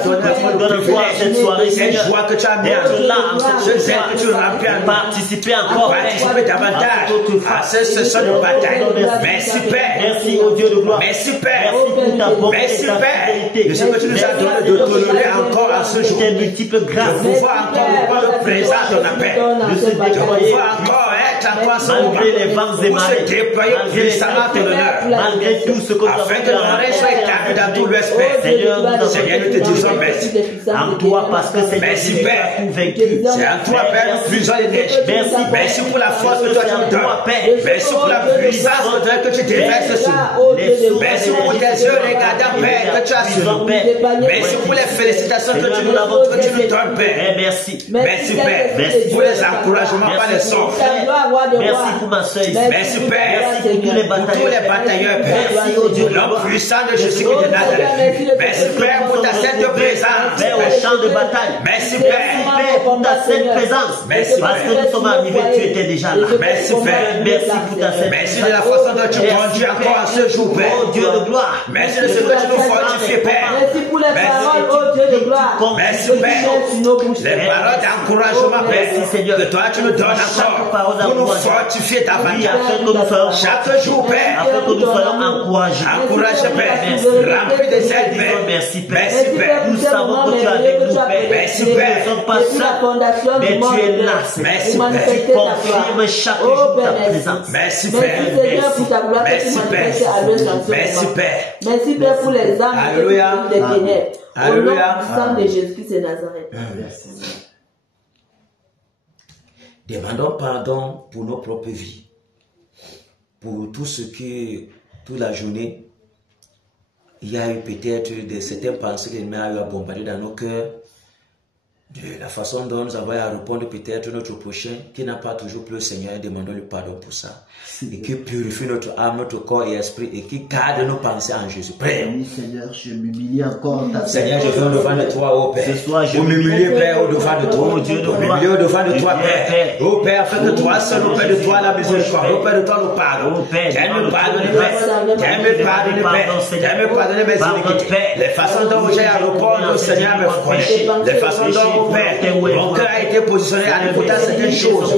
donné Donne gloire cette soirée, cette Seigneur. joie que tu as mis en D'être là en cette ce zèle que tu remplis en nous. participer encore, Participer davantage à ce session de bataille. Merci, Père. Merci au Dieu de gloire. Merci, Père. Merci pour ta bonté et Merci, ta Père. fidélité. De ce que tu nous as donné de t'honorer encore à ce jour. Tes multiples grâces. De pouvoir encore prendre présent ton appel. De se De déployer pouvoir encore être encore ce moment. malgré les vents et Pour se marées. déployer puissamment ton honneur. Malgré tout ce que tu as Afin fait que l'oreille soit établie dans tout l'Ouest, Père. Seigneur, Seigneur, nous te disons merci. en toi parce que c'est Merci, Jésus qui Père. a tout vaincu. C'est en toi, Père, nous puisons les neiges. Merci, Merci pour la force que toi tu nous donnes. Merci pour la puissance que tu déverses sur nous. Merci pour tes yeux regardants, Père, que tu as sur nous. Merci pour les félicitations que tu nous donnes, Père. Merci. Merci, Père. Merci Pour les encouragements, pas les sorts. Merci pour ma soeur. Merci, Père. Merci pour tous les Pour tous les batailleurs, Père. Merci au Dieu de L'homme gloire. puissant de Jésus-Christ de Nazareth. Merci, Père, pour ta sainte présence. Père au champ de bataille. Merci, Merci, Père. Père, pour ta sainte présence. Merci, Parce Père. que nous sommes arrivés, tu étais déjà là. Merci, Père. Merci pour ta sainte Merci présence. de la façon dont tu conduis encore à ce jour, Père. Oh Dieu de gloire. Merci de ce que tu nous fortifies, Père. Merci pour les paroles, oh Dieu de gloire. Merci, Père. Les paroles d'encouragement, Père, Merci, Seigneur. que toi tu nous donnes encore pour nous fortifier Oui, davantage. afin que nous soyons Chaque jour, Père, afin que nous soyons encouragés. encouragez, Père, Merci. remplis de zèle, Père. Merci, Père. Merci, Père. Nous savons que tu es avec nous, Père. Merci, Nous Père. ne sommes pas seuls, mais tu es là. Merci, Père. Tu confirmes chaque jour ta présence. Merci, Merci Père. Seigneur pour ta gloire que tu Merci, manifestes à l'œuvre dans ce Merci, moment. Père. Merci Père pour les âmes Alléluia. des ténèbres. Au nom Alléluia. du sang de Jésus-Christ de Nazareth. Demandons pardon pour nos propres vies, pour tout ce que, toute la journée, il y a eu peut-être certaines pensées que l'ennemi a eu à bombarder dans nos cœurs, de la façon dont nous avons à répondre peut-être notre prochain, qui n'a pas toujours plu au Seigneur, et demandons le pardon pour ça. Et qui purifie notre âme, notre corps et esprit, et qui garde nos pensées en Jésus. Père. Oui, Seigneur, je m'humilie encore. Seigneur, je viens au-devant de toi, ô Père. Ce soir, je Pour m'humilier, Père, au-devant de toi. Oh, Dieu de Pour gloire. m'humilier au-devant de toi, Père. Père. Ô Père, afin que toi seul, au Père de toi, la miséricorde. Au Père de toi, le pardon. Oh, Père, Viens me pardonner, Père. Père. Viens me pardonner, Père. Viens me pardonner mes Pardon, iniquités. Père. Les façons dont j'ai à répondre au Seigneur me font. Les façons dont, ô Père, mon cœur a été positionné en écoutant certaines choses.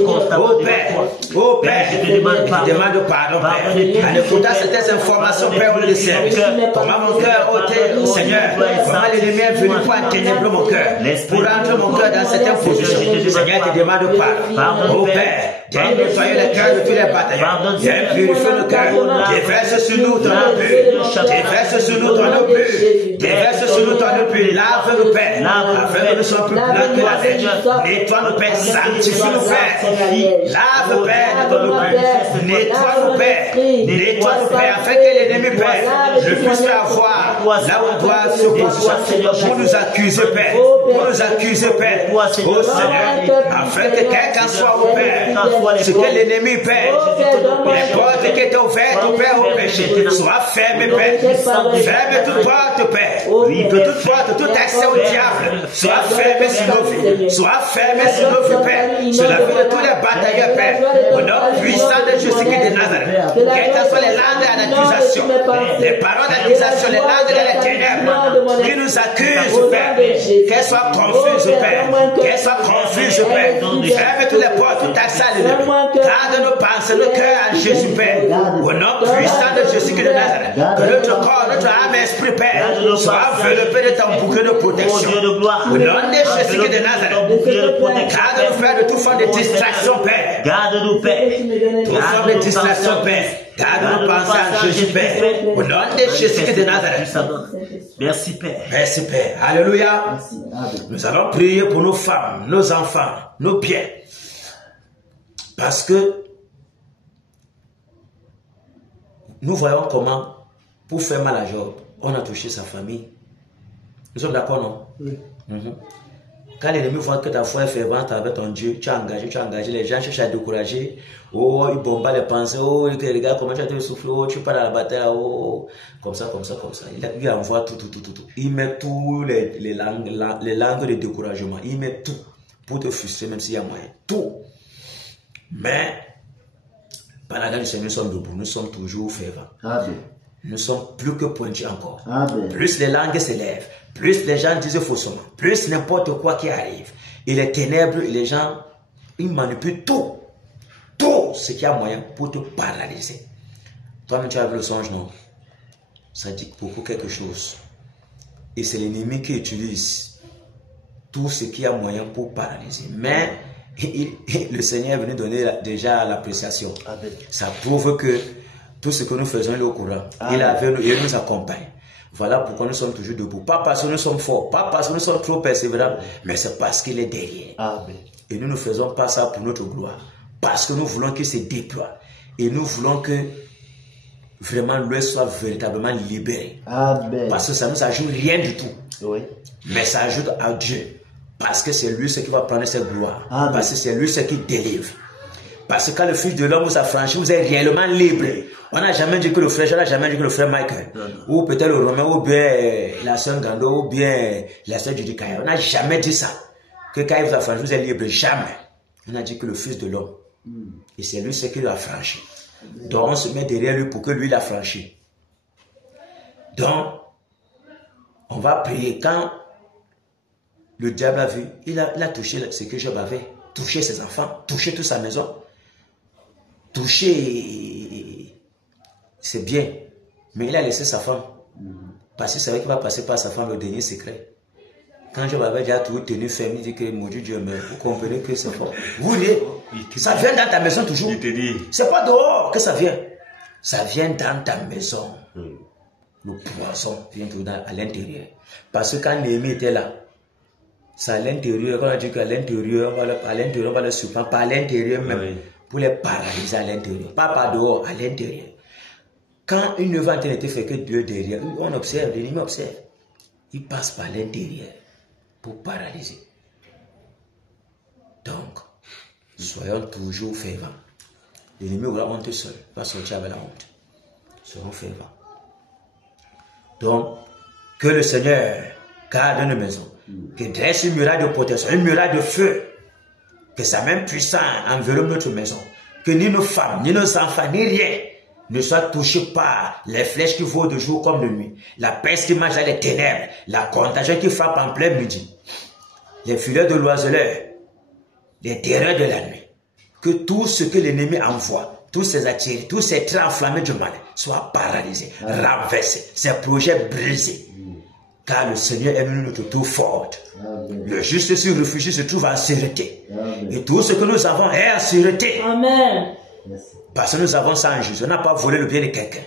Ô Père, je te demande pardon. je demande pardon, Père. En écoutant certaines informations, Père, au service. Comment mon cœur ôté, Seigneur, comment l'ennemi est venu pour enténébrer mon cœur, pour rendre mon cœur dans certaines positions. Seigneur, je te demande pardon. Ô Père, Viens nettoyer le cœur de tous les bataillons. Viens purifier le cœur. Déverse sur nous ton eau. Déverse sur nous ton eau pure. Déverse sur nous ton eau pure. Lave nos pères. Afin que nous soyons plus blancs que la neige. Nettoie nos pères. Sanctifie nos pères. Lave, Père, de ton eau pure. Nettoie nos pères. Nettoie nos pères. Afin que l'ennemi, Père, ne puisse pas avoir là où on doit se positionner. Pour nous accuser, Père. Pour nous accuser, Père. Oh Seigneur. Afin que quelqu'un soit au Père. Ce que l'ennemi, Père, les portes qui étaient ouvertes au Père au péché, soient fermées, Père. Ferme toute porte, Père. Que toute porte, tout accès au diable soit fermé sur nos vies. Soit fermé sur nos vies, Père. Sur la vie de tous les batailleurs, Père. Au nom puissant de Jésus-Christ de Nazareth. Quelles que soient les langues d'accusation, les paroles d'accusation, les langues de la ténèbres qui nous accusent, Père. Qu'elles soient confuses, Père. Qu'elles soient confuses, Père. Ferme toutes les portes, tout accès à l'ennemi. Garde nos pensées, nos cœurs à Jésus, Père. Au nom puissant de Jésus-Christ de Nazareth. Que notre corps, notre âme et esprit, Père, soit enveloppé de ton bouclier de protection. Au nom de Jésus-Christ de Nazareth. Garde-nous, Père, de toute forme de distraction, Père. Garde-nous, Père. Toute forme de distraction, Père. Garde nos pensées à Jésus, Père. Au nom de Jésus-Christ de Nazareth. Merci, Père. Merci, Père. Alléluia. Nous allons prier pour nos femmes, nos enfants, nos biens. Parce que nous voyons comment, pour faire mal à Job, on a touché sa famille. Nous sommes d'accord, non? Oui. Quand l'ennemi voit que ta foi est fervente avec ton Dieu, tu as engagé, les gens cherchent à décourager. Oh, ils bombardent les pensées. Oh, regarde comment tu as été soufflé. Oh, tu pars à la bataille. Oh, comme ça. Il envoie tout. Il met tous les langues de découragement. Il met tout pour te frustrer, même s'il y a moyen. Tout. Mais, par la grâce du Seigneur, nous sommes debout. Nous sommes toujours fervents. Amen. Nous sommes plus que pointus encore. Amen. Plus les langues s'élèvent, plus les gens disent faussement, plus n'importe quoi qui arrive. Et les ténèbres, et les gens, ils manipulent tout. Tout ce qu'il y a moyen pour te paralyser. Toi-même, tu as vu le songe, non? Ça dit beaucoup quelque chose. Et c'est l'ennemi qui utilise tout ce qu'il y a moyen pour paralyser. Mais le Seigneur est venu donner déjà l'appréciation. Ça prouve que tout ce que nous faisons, il est au courant. Il nous accompagne. Voilà pourquoi nous sommes toujours debout. Pas parce que nous sommes forts, pas parce que nous sommes trop persévérants, mais c'est parce qu'il est derrière. Amen. Et nous ne faisons pas ça pour notre gloire. Parce que nous voulons qu'il se déploie. Et nous voulons que vraiment l'Ouest soit véritablement libéré. Amen. Parce que ça ne nous ajoute rien du tout. Oui. Mais ça ajoute à Dieu. Parce que c'est lui ce qui va prendre cette gloire. Amen. Parce que c'est lui ce qui délivre. Parce que quand le Fils de l'homme vous a franchi, vous êtes réellement libre. On n'a jamais dit que le frère, Michael, ou peut-être le Romain, ou bien la sœur Gando, ou bien la sœur Judy Kaya. On n'a jamais dit ça. Que quand il vous a franchi, vous êtes libre. Jamais. On a dit que le Fils de l'homme. Et c'est lui ce qui l'a franchi. Donc on se met derrière lui pour que lui l'a franchi. Donc, on va prier. Quand le diable a vu, il a touché ce que Job avait. Touché ses enfants, touché toute sa maison. Touché, c'est bien. Mais il a laissé sa femme. Parce qu'il savait qu'il va passer par sa femme le dernier secret. Quand Job avait déjà tout tenu ferme, il dit que mon Dieu, mais vous comprenez que c'est fort. Vous voyez, ça vient dans ta maison toujours. C'est pas dehors que ça vient. Ça vient dans ta maison. Le poison vient toujours à l'intérieur. Parce que quand l'ennemi était là, c'est à l'intérieur, quand on a dit qu'à l'intérieur, on va le surprendre par l'intérieur même, pour les paralyser à l'intérieur. Pas par dehors, à l'intérieur. Quand une œuvre n'était fait que Dieu derrière, on observe, l'ennemi observe. Il passe par l'intérieur pour paralyser. Donc, soyons toujours fervents. L'ennemi aura honte seul, va sortir avec la honte. Soyons fervents. Donc, que le Seigneur garde nos maisons, que dresse une muraille de protection, une muraille de feu, que sa main puissante enveloppe notre maison, que ni nos femmes, ni nos enfants, ni rien ne soient touchés par les flèches qui volent de jour comme de nuit, la peste qui mange dans les ténèbres, la contagion qui frappe en plein midi, les filets de l'oiseleur, les terreurs de la nuit, que tout ce que l'ennemi envoie, tous ces attirés, tous ces traits enflammés du mal soient paralysés, renversés, ces projets brisés. car le Seigneur est notre tour forte. Le juste se réfugie, se trouve en sécurité. Et tout ce que nous avons est en sécurité. Amen. Parce que nous avons ça en Jésus. On n'a pas volé le bien de quelqu'un.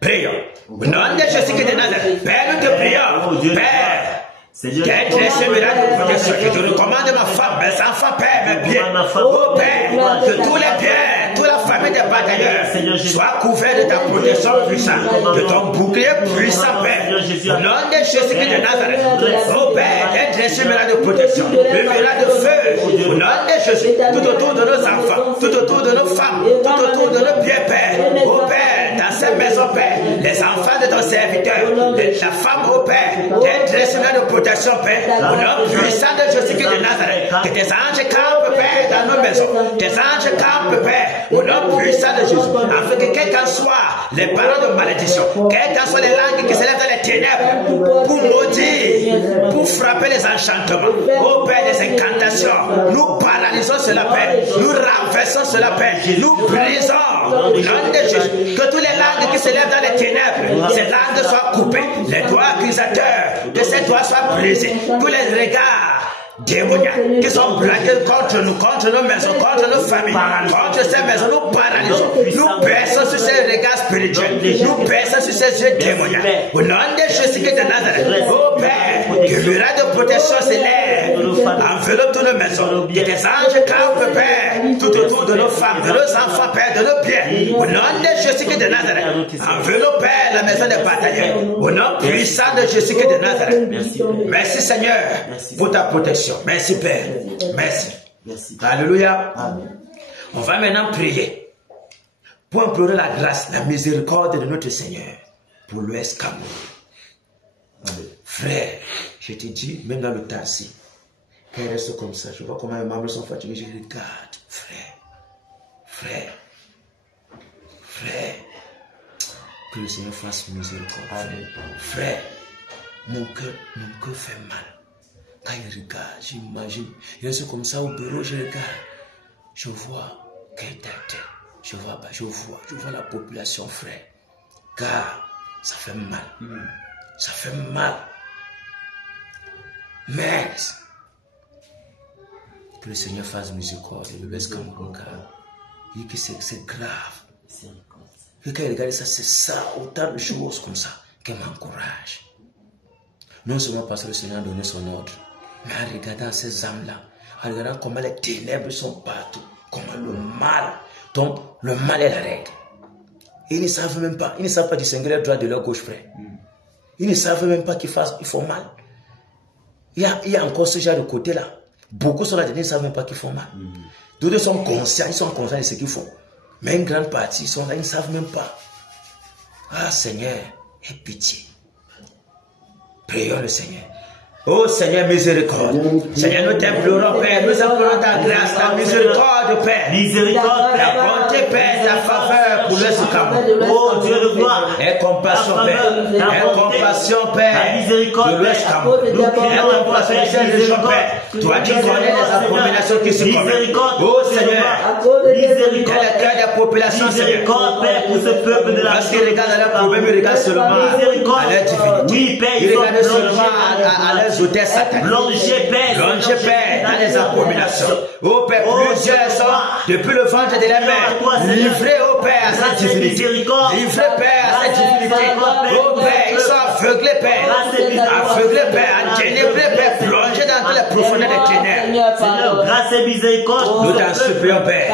Prions. Au nom de Jésus-Christ de Nazareth. Père, nous te prions. Père, je te recommande ma femme, mes enfants, Père, mes biens. Oh Père, que tous les biens, toute la famille des batailleurs soient couverts de ta protection puissante, de ton bouclier puissant, Père. Au nom de Jésus-Christ de Nazareth. Oh Père, dresse une de protection, une de feu. Au nom de Jésus, tout autour de nos enfants, tout autour de nos femmes, tout autour de nos biens, Père. Oh Père, dans cette maison, Père, les enfants de ton serviteur, la femme, oh Père, dresse une de protection, Père. Au nom puissant de Jésus-Christ de Nazareth, que tes anges campent, Père, dans nos maisons. Tes anges campent, Père, au nom puissant de Jésus, afin que quelles qu'en soient les paroles de malédiction, quelles qu'en soient les langues qui s'élèvent dans les ténèbres, pour maudire, pour frapper les enchantements, oh Père, des incantations, nous paralysons cela, Père, nous renversons cela, Père, nous brisons, au nom de Jésus, que toutes les langues qui s'élèvent dans les ténèbres, ces langues soient coupées, les doigts accusateurs de ces doigts soient brisés, tous les regards démoniaques qui sont braqués contre nous, contre nos maisons, contre nos familles, contre ces maisons, nous paralysons, nous perçons sur ces regards spirituels, nous perçons sur ces yeux démoniaques. Au nom de Jésus-Christ de Nazareth, oh Père, que le muraille de protection s'élève, enveloppe toutes nos maisons, que tes anges campent, Père, tout autour de nos femmes, de nos enfants, Père, de nos biens. Au nom de Jésus-Christ de Nazareth, enveloppe, Père, la maison des batailleurs. Au nom puissant de Jésus-Christ de Nazareth. Merci Seigneur pour ta protection. Merci Père. Merci. Alléluia. On va maintenant prier pour implorer la grâce, la miséricorde de notre Seigneur pour l'Ouest Cameroun. Frère, je te dis, même dans le taxi, qu'elle reste comme ça. Je vois comment les membres sont fatigués. Je regarde, frère, que le Seigneur fasse miséricorde. Frère, mon cœur fait mal. Quand il regarde, j'imagine, il reste comme ça au bureau, je regarde, je vois qu'elle tête, je vois la population, frère. Car ça fait mal. Ça fait mal. Mais que le Seigneur fasse miséricorde et le laisse comme regard. Il dit que c'est grave. Et quand il regarde ça, c'est ça, autant de choses comme ça qui m'encourage. Non seulement parce que le Seigneur a donné son ordre, mais en regardant ces âmes-là, en regardant comment les ténèbres sont partout, comment le mal, donc le mal est la règle. Et ils ne savent même pas, distinguer leur droite de leur gauche, frère. Ils ne savent même pas qu'ils font mal. Il y a encore ce genre de côté-là. Beaucoup sont là, ils ne savent même pas qu'ils font mal. D'autres sont conscients, de ce qu'ils font. Mais une grande partie sont là, ils ne savent même pas. Ah Seigneur, aie pitié. Prions le Seigneur. Oh Seigneur, miséricorde. Seigneur, nous t'implorons, Père, nous implorons ta grâce, ta miséricorde, Père. Miséricorde, ta bonté, Père, ta faveur pour l'Est Cameroun. Oh Dieu de gloire. Aie compassion, Père. Aie compassion, Père. La miséricorde, de l'Est Cameroun. Aie compassion de cette région, Père. Toi, tu connais les abominations qui se commettent. Oh Seigneur, miséricorde. Quel est le cœur de la population, Seigneur? Miséricorde, Père, pour ce peuple de la parce qu'ils regardent à leur problème, ils regardent seulement à leur divinité. Oui, Père, ils regardent seulement à leurs hôtels sataniques. Plongez, Père, dans les abominations. Oh Père, plusieurs sont depuis le ventre de la mère livrés, oh Père, à cette divinité. Livrés, Père, à cette divinité. Oh Père, ils sont aveuglés, Père. Aveuglés, Père, enténébrés, Père, plongés dans toutes les profondeurs des ténèbres. Seigneur, grâce et miséricorde. Nous t'en supplions, Père.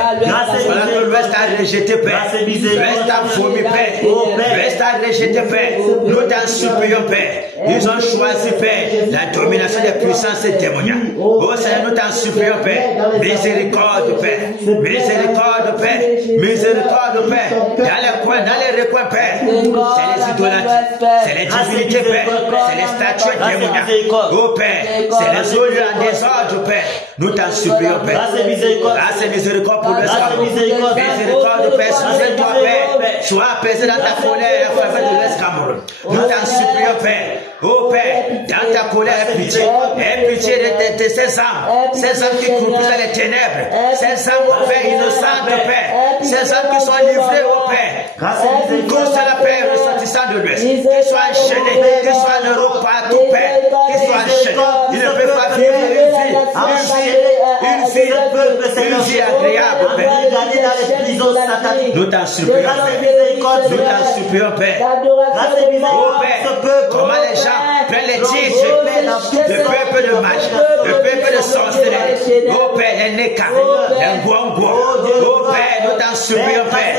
Voilà que l'Ouest a rejeté, Père. L'Ouest a vomi, Père. L'Ouest a rejeté, Père. Nous t'en supplions, Père. Ils ont choisi, Père, la domination des puissances démoniaques. Oh Seigneur, nous t'en supplions, Père. Miséricorde, Père. Miséricorde, Père. Miséricorde, Père. Dans les coins, dans les recoins, Père. C'est les idolâtries. C'est les divinités, Père. C'est les statues démoniaques. Oh Père, c'est les souillent en désordre, Père. Nous t'en supplions, Père. Grâce et miséricorde. Grâce et miséricorde pour le Grâce et Cameroun. miséricorde. Miséricorde, Père. Souviens-toi, Père. Sois apaisé dans ta colère en faveur de l'Est Cameroun. Nous t'en supplions, Père. Oh Père, dans ta colère, aie pitié de ces âmes qui croupissent dans les ténèbres, ces âmes, oh Père, innocentes, Père, ces âmes qui sont livrées, oh Père, tous la paix ressortissant de l'Ouest, qui soient enchaînés, qui soient en Europe partout, Père, qui soient enchaînés, ils ne peuvent pas vivre une vie agréable, Père. Nous t'en supplions, Père. Nous t'en supplions, Père. Oh Père, comment les gens prennent les titres, le peuple de magie, le peuple de sorcellerie, oh Père, les Neka, les Guangua, oh Père, nous t'en supplions, Père.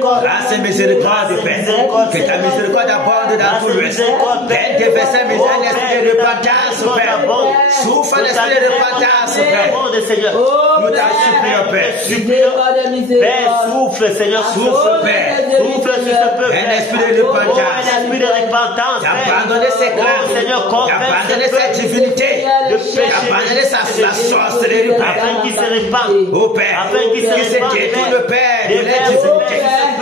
Grâce et miséricorde, Père, que ta miséricorde abonde dans tout l'Ouest. Père, déverse un esprit de repentance, Père. Souffle un esprit de repentance, Père. Nous t'en supplions, Père. Père, souffle, Seigneur, Souffle, Père. Souffle sur ce peuple. Un esprit de repentance. Un esprit de repentance. D'abandonner ses craintes. Seigneur, D'abandonner sa divinité. D'abandonner la sorcellerie, Père. Afin qu'il se répande. Oh Père, Afin qu'il qui se détourne, Père, de leur divinité.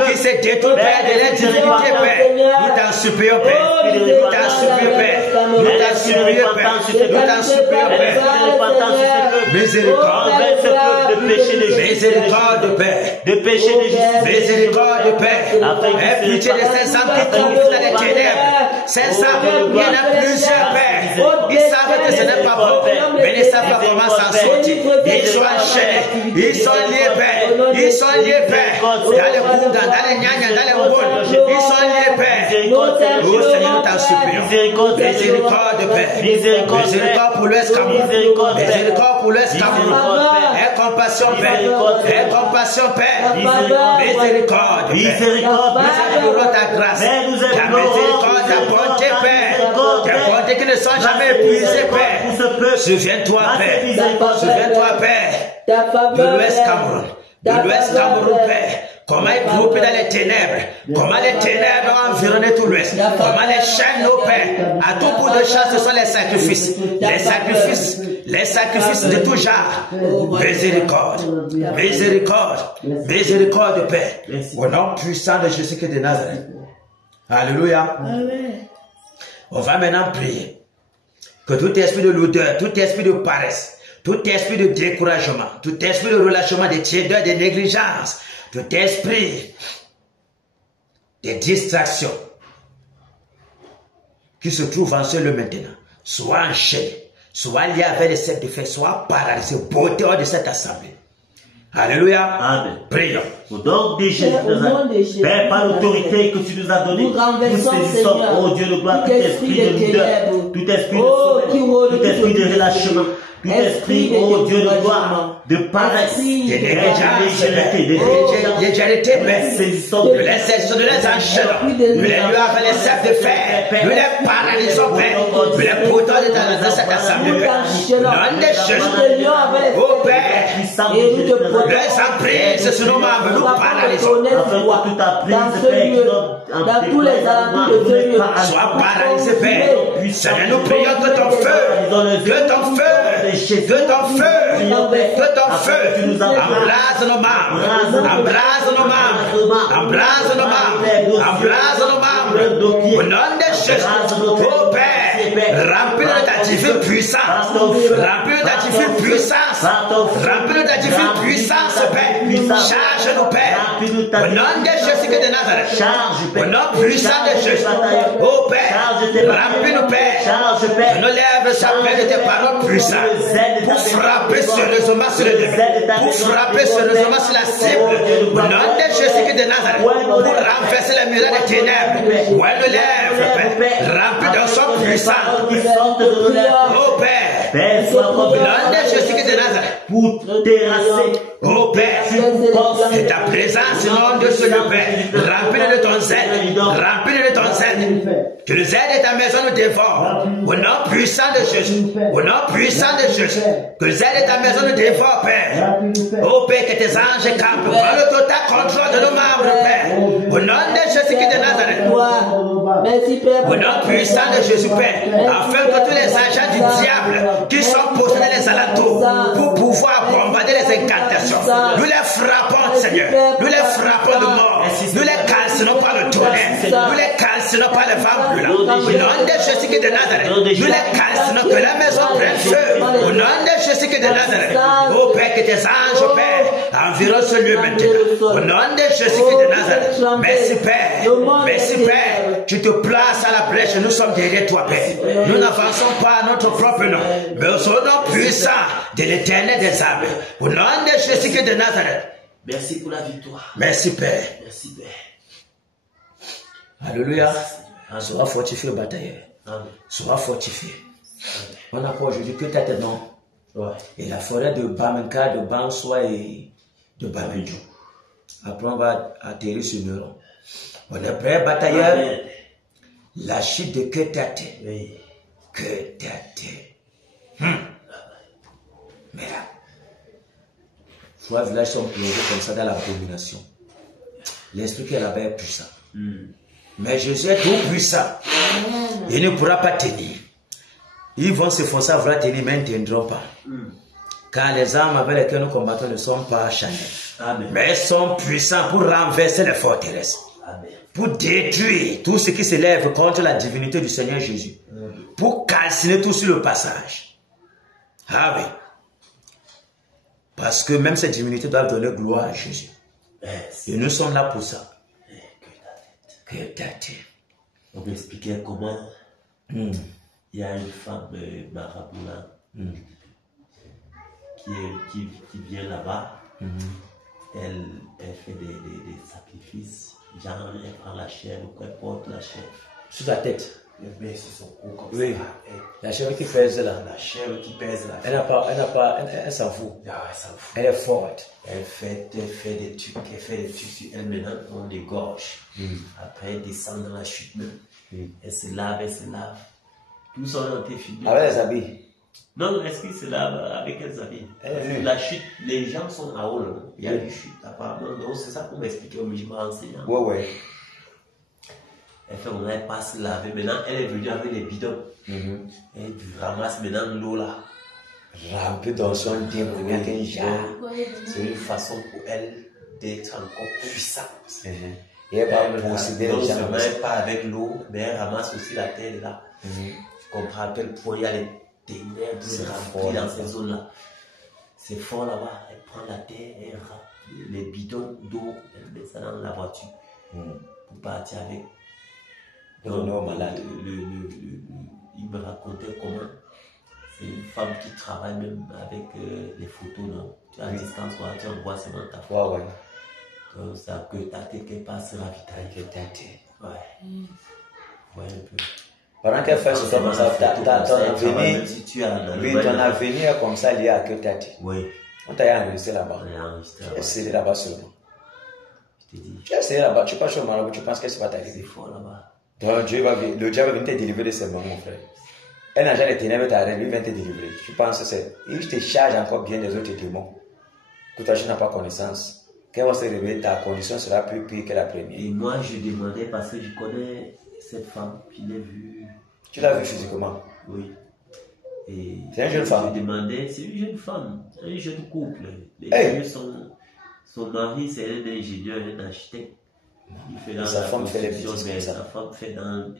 Qui se détourne, Père, de leur divinité, Père. Nous t'en supplions, Père. Nous t'en supplions, Père. Nous t'en supplions, Père. Nous t'en supplions, Père. Miséricorde. Miséricorde, Père. De péché de justice. Miséricorde, Père. Aie pitié de ces âmes qui croupissent dans les ténèbres. Ces âmes, il y en a plusieurs, Père. Ils savent que ce n'est pas bon, mais ils ne savent pas comment s'en sortir. Ils sont enchaînés. Ils sont liés, Père. Ils sont liés, Père. Dans les Bunga, dans les Nyanya, dans les Mbon. Ils sont liés, Père. Oh Seigneur, nous t'en supplions. Miséricorde, Père. Miséricorde pour l'Ouest Cameroun. Miséricorde pour l'Ouest Cameroun. Aie compassion, Père. Aie compassion, Père. Miséricorde. Miséricorde ta grâce. Ta miséricorde, ta bonté, Père. Ta bonté qui ne sont jamais épuisées, Père. Souviens-toi, Père. Souviens-toi, Père. De l'Ouest Cameroun. De l'Ouest Cameroun, Père. Comment ils groupent dans les ténèbres. Comment les ténèbres ont environné tout l'Ouest. Comment les chaînes, nos pères. À tout bout de champ, ce sont les sacrifices. Les sacrifices de tout genre. Miséricorde. Miséricorde. Miséricorde, Père. Au nom puissant de Jésus-Christ de Nazareth. Alléluia. On va maintenant prier. Que tout esprit de l'odeur, tout esprit de paresse, tout esprit de découragement, tout esprit de relâchement, de tiédeur, de négligence, tout esprit de distraction qui se trouve en ce lieu maintenant, soit enchaîné, soit lié avec les sept défaits, soit paralysé, beauté hors de cette assemblée. Alléluia. Amen. Prions. Au nom de Jésus, Père, par l'autorité que tu nous as donnée, nous saisissons, oh Dieu de gloire, tout esprit de leader, tout esprit de sommeil, tout esprit de relâchement, tout esprit, oh Dieu de gloire, de paresse, de légèreté, de l'insertion, de l'insenchement, nous les lions avec les cerfs de fer, nous les paralysons, Père, nous les portons dans cette assemblée, Père. Non des Jésus, oh Père, les emprises sur nos membres, nous paralysons. Dans tous les alentours de ce lieu, sois paralysé, Père. Seigneur, nous prions que ton feu, que ton feu, que ton feu, embrase nos membres, embrase nos membres, embrase nos membres, embrase nos membres. Au nom de Jésus, oh Père, remplis de ta divine puissance, remplis de ta divine puissance, remplis de ta divine puissance, Père. Charge-nous, Père. Au nom de Jésus de Nazareth, au nom puissant de Jésus, oh Père, remplis-nous, Père. Que nos lèvres s'appellent de tes paroles puissantes pour frapper sérieusement sur le début, pour frapper sérieusement sur la cible. Au nom de Jésus de Nazareth, pour renverser les murailles des ténèbres. Ouais, nos lèvres, Père, remplis d'un son puissant. Oh Père, au nom de Jésus de Nazareth, pour terrasser, oh Père, et ta présence au nom de ce lieu, Père, remplis de ton zèle, remplis de ton aide. Tu nous aides et ta maison nous dévore. Au nom puissant de Jésus. Au nom puissant de Jésus. Que nous aides et ta maison nous dévore, Père. Oh Père, que tes anges campent. Prends le total contrôle de nos membres, Père. Au nom de Jésus-Christ de Nazareth. Merci, Père. Au nom puissant de Jésus, Père. Afin que tous les agents du diable qui sont posés dans les alentours pour pouvoir bombarder les incantations, nous les frappons, Seigneur. Nous les frappons de mort. Nous les calcinons par le tonnerre. Nous les calcinons par le vent brûlant. Au nom de Jésus-Christ de Nazareth. Nous les calcinons, que la maison prenne feu. Au nom de Jésus-Christ de Nazareth. Oh Père, que tes anges, Père, environ ce lieu maintenant. Au nom de Jésus-Christ de Nazareth. Merci, Père. Merci, Père. Tu te places à la brèche. Nous sommes derrière toi, Père. Nous n'avançons pas à notre propre nom, mais au nom puissant de l'Éternel des armées. Au nom de Jésus-Christ de Nazareth. Merci pour la victoire. Merci, Père. Merci, Père. Alléluia. Sois fortifié, batailleur. Sois fortifié. On a pas aujourd'hui que ta tête, non. Et la forêt de Bamenka, de Bansoi et de Bamendou. Après, on va atterrir sur Neuron. On est prêt, batailleur. Amen. La chute de Ketate. Oui. Ketate. Mais là, trois villages sont plongés comme ça dans l'abomination. L'esprit qui est là-bas est puissant. Mais Jésus est tout puissant. Il ne pourra pas tenir. Ils vont se forcer à vouloir tenir, mais ils ne tiendront pas. Car les armes avec lesquelles nous combattons ne sont pas charnelles. Mais elles sont puissantes pour renverser les forteresses. Amen. Pour détruire tout ce qui s'élève contre la divinité du Seigneur Jésus. Pour calciner tout sur le passage. Ah oui. Parce que même ces divinités doivent donner gloire à Jésus. Et nous sommes là pour ça. Que ta tête. On peut expliquer comment il y a une femme maraboula qui vient là-bas. Elle fait des sacrifices. Genre, elle prend la chair ou elle porte la chair. Sur sa tête. Elle met sur son cou comme oui. Ça. La chèvre qui pèse là. La chèvre qui pèse là. Elle s'en fout. Ah, elle s'en fout. Elle est forte. Elle fait des trucs. Elle fait des trucs sur elle maintenant. On dégorge. Après, elle descend dans la chute même. Elle se lave. Tout son entier fini. Avec les habits. Non, est-ce qu'il se lave avec les habits? La chute, les gens sont à haut. Il y a une chute apparemment. Donc c'est ça qu'on m'expliquait au musulman enseignant. Ouais. Elle fait on n'avait pas se laver. Maintenant, elle est venue avec les bidons. Elle ramasse maintenant l'eau là. Ramper dans son diable, c'est une façon pour elle d'être encore puissante. Et elle va posséder les gens. Non seulement pas avec l'eau, mais elle ramasse aussi la terre là. Tu comprends à quel point il y a les ténèbres remplies dans ces zones là. C'est fort là-bas. Elle prend la terre, elle remplit les bidons d'eau, elle met ça dans la voiture pour partir avec. Donc, malade. Il me racontait comment c'est une femme qui travaille même avec les photos, non? Tu as à distance, tu envoies seulement ta photo. Ouais. Comme ça, que ta tête qu'elle passe ravitaille. Que ta tête. Ouais. Ouais, un peu. Pendant qu'elle fait ce comme ça, ton avenir est comme ça lié à que ta tête. Oui. On t'a enregistré là-bas. C'est là-bas seulement. Je t'ai dit. Tu as essayé là-bas, tu passes au Maroc, tu penses que c'est pas t'arriver. C'est fort là-bas. Donc le diable va venir te délivrer de ces moments, mon frère. Un agent de ténèbres t'arrête, lui vient te délivrer. Tu penses que c'est. Il te charge encore bien des autres démons. Que toi, tu n'as pas connaissance. Quand on va se réveiller, ta condition sera plus pire que la première. Et moi, je demandais parce que je connais cette femme, je l'ai vue. Tu l'as vue physiquement? Oui. C'est une jeune femme? Je demandais, c'est une jeune femme, un jeune couple. Les deux son mari, c'est un ingénieur, un architecte. Il fait dans sa femme fait les bêtises mais sa femme fait dans.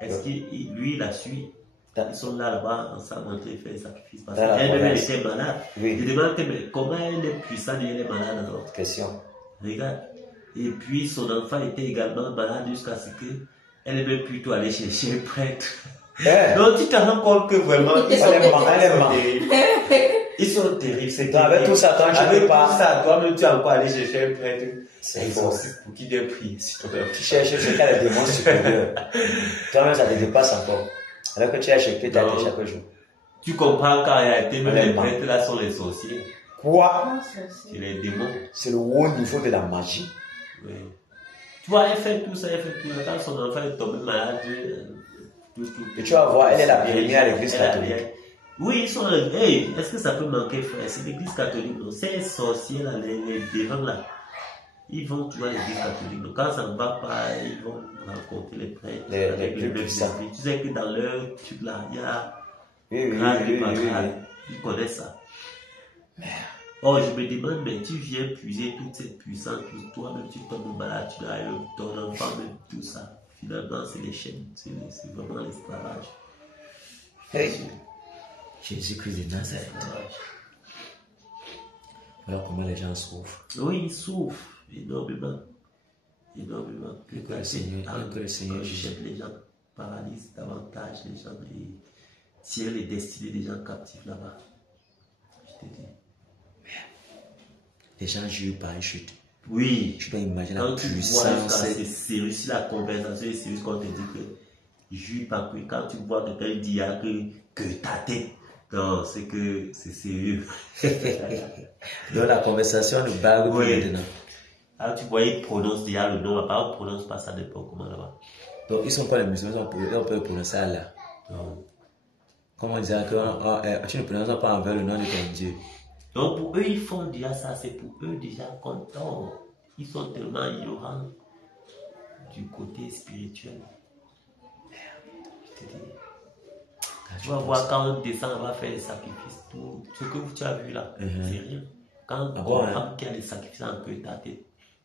Est-ce qu'il lui la suit? Ils sont là-bas ensemble en train de faire des sacrifices. Parce qu'elle-même était malade. Oui. Je demande comment elle est puissante et elle est malade alors. Question. Regarde. Et puis son enfant était également malade jusqu'à ce que elle est même plutôt allée chercher un prêtre. Donc tu te rends compte que vraiment ils sont terribles. C'est avec tout ça, toi, tu peux pas. Tout ça, toi-même, tu as encore allé chercher un prêtre. C'est faux. Pour qui Dieu prie. Tu cherches ce cas de démons supérieurs. Toi-même, ça te dépasse encore. Alors que tu as cherché ta tête chaque jour. Tu comprends qu'en réalité, même les prêtres là sont les sorciers. Quoi? C'est les démons. C'est le haut niveau de la magie. Oui. Tu vois, elle fait tout ça, elle fait tout ça. Quand son enfant est tombé malade, et tu vas voir, elle est la première à l'église catholique. Oui, ils sont là. Hey, est-ce que ça peut manquer, frère? C'est l'église catholique. Ces sorciers là, les démons là, ils vont toujours à l'église catholique. Donc, quand ça ne va pas, ils vont rencontrer les prêtres. Les plus puissants. Tu sais que dans leur truc là, il y a. Oui. Ils connaissent ça. Oh, je me demande, mais tu viens puiser toute cette puissance, toi-même tu tombes malade, tu dois ton enfant, même tout ça. Finalement, c'est les chaînes, c'est vraiment l'esclavage. Hey. Jésus-Christ de Nazareth. Voilà comment les gens souffrent. Oui, ils souffrent énormément. Énormément. Que le Seigneur jette les gens, paralyse davantage les gens et tire les destinées des gens captifs là-bas. Je te dis. Les gens jurent par une chute. Oui. Tu peux imaginer quand la puissance. C'est sérieux, si la conversation est sérieuse, quand on te dit que jure par que quand tu vois quelqu'un dire que ta tête. Non, c'est que c'est sérieux. Donc la conversation ne barre plus maintenant. Alors tu vois, ils prononcent déjà le nom, on ne prononce pas ça n'importe comment là-bas. Donc ils ne sont pas les musulmans, on peut prononcer Allah. Non. Comment dire que tu ne prononces pas envers le nom de ton Dieu. Donc pour eux, ils font déjà ça, c'est pour eux déjà contents. Ils sont tellement ignorants du côté spirituel. Je te dis. Tu vas voir quand on descend, on va faire des sacrifices. Tout ce que tu as vu là, c'est rien. Quand on femme qui a des sacrifices en peu ta tête,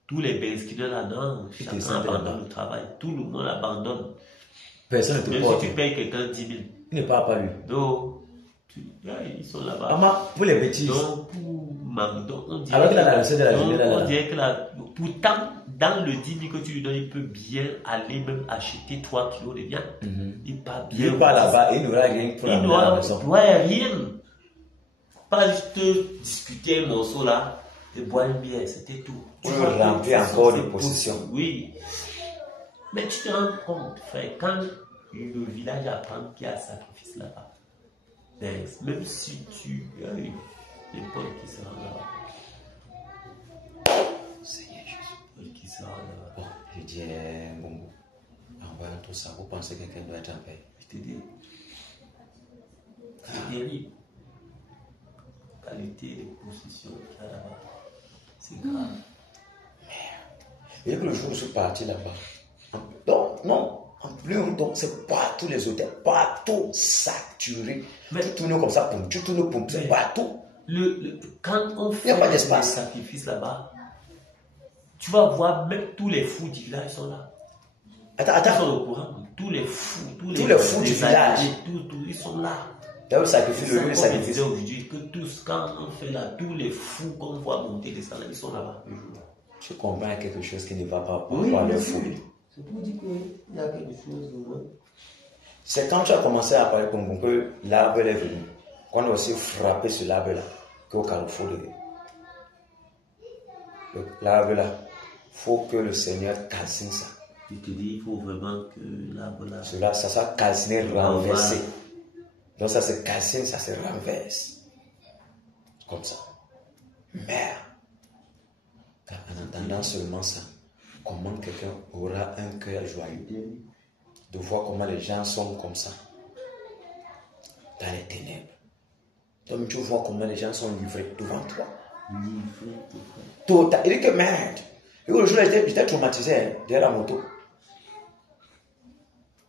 tous les besquineurs là-dedans, chacun abandonne le travail. Tout le monde abandonne. Personne ne te même porte. si tu payes quelqu'un 10 000. Il ne parle pas lui. Donc, ils sont là-bas. Pour les bêtises. Donc, on dirait alors qu'il a la recette de la journée on dirait que pourtant, dans le 10 000 que tu lui donnes, il peut bien aller même acheter 3 kilos de viande. Il part bien. Il part là-bas, il n'aura rien pour la maison. Ouais, rien. Pas juste discuter un morceau là et boire une bière, c'était tout. Tu veux remplir encore de possessions. Oui. Mais tu te rends compte, frère, quand le village apprend qu'il y a un sacrifice là-bas, même si tu as eu les Paul qui se rendent là-bas. Seigneur Jésus. Paul qui se rendent là-bas. Bon, je dis, bon, en voyant tout ça, vous pensez que quelqu'un doit être en paix? Je te dis, c'est terrible. La qualité des possessions qu'il y a là-bas, c'est grave. Merde. Et que le jour où je suis parti là-bas, donc, non. En plus longtemps, c'est partout les hôtels, partout saturé. Mais tu tournes comme ça, tu tournes comme ça, partout. Quand on fait des sacrifices là-bas, tu vas voir même tous les fous du village sont là. Attends. Ils sont au courant. Tous les fous du village. Ils sont là. Là où sacrifice le sacrifice. Aujourd'hui, que tous, quand on fait là, tous les fous qu'on voit monter des salles, ils sont là-bas. Tu comprends quelque chose qui ne va pas pour le fou. C'est pour dire qu'il y a quelque chose de vrai. C'est quand tu as commencé à parler comme que l'arbre est venu, qu'on a aussi frappé ce l'arbre-là, qu'au carrefour de l'arbre là, il faut que le Seigneur calcine ça. Je te dis, il faut vraiment que l'arbre là. Cela, ça soit calciné, renversé. Donc ça se calcine, ça se renverse. Comme ça. Merde. Car en entendant seulement ça, comment quelqu'un aura un cœur joyeux de voir comment les gens sont comme ça dans les ténèbres. Donc tu vois comment les gens sont livrés devant toi. Total. Il dit que merde. Et le jour j'étais traumatisé derrière la moto.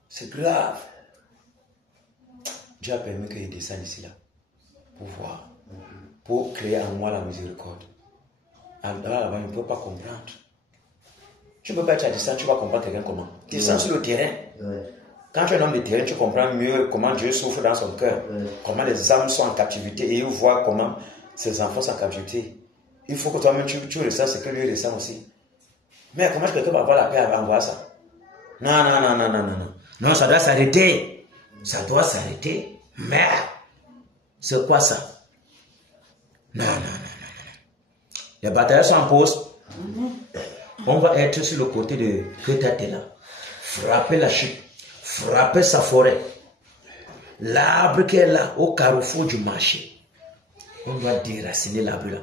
C'est grave. Dieu a permis qu'il descende ici là pour voir, pour créer en moi la miséricorde. Là-bas, il ne peut pas comprendre. Tu ne peux pas être à distance, tu vas comprendre quelqu'un comment. Descends sur le terrain. Quand tu es un homme de terrain, tu comprends mieux comment Dieu souffre dans son cœur, comment les âmes sont en captivité et il voit comment ses enfants sont en captivité. Il faut que toi-même tu ressens ce que lui ressent aussi. Mais comment quelqu'un va avoir la paix avant de voir ça? Non. Non, ça doit s'arrêter. Ça doit s'arrêter. Merde. C'est quoi ça? Non. Les batailles sont en pause. On va être sur le côté de peut-être là. Frapper la chute. Frapper sa forêt. L'arbre qui est là, au carrefour du marché. On doit déraciner l'arbre là.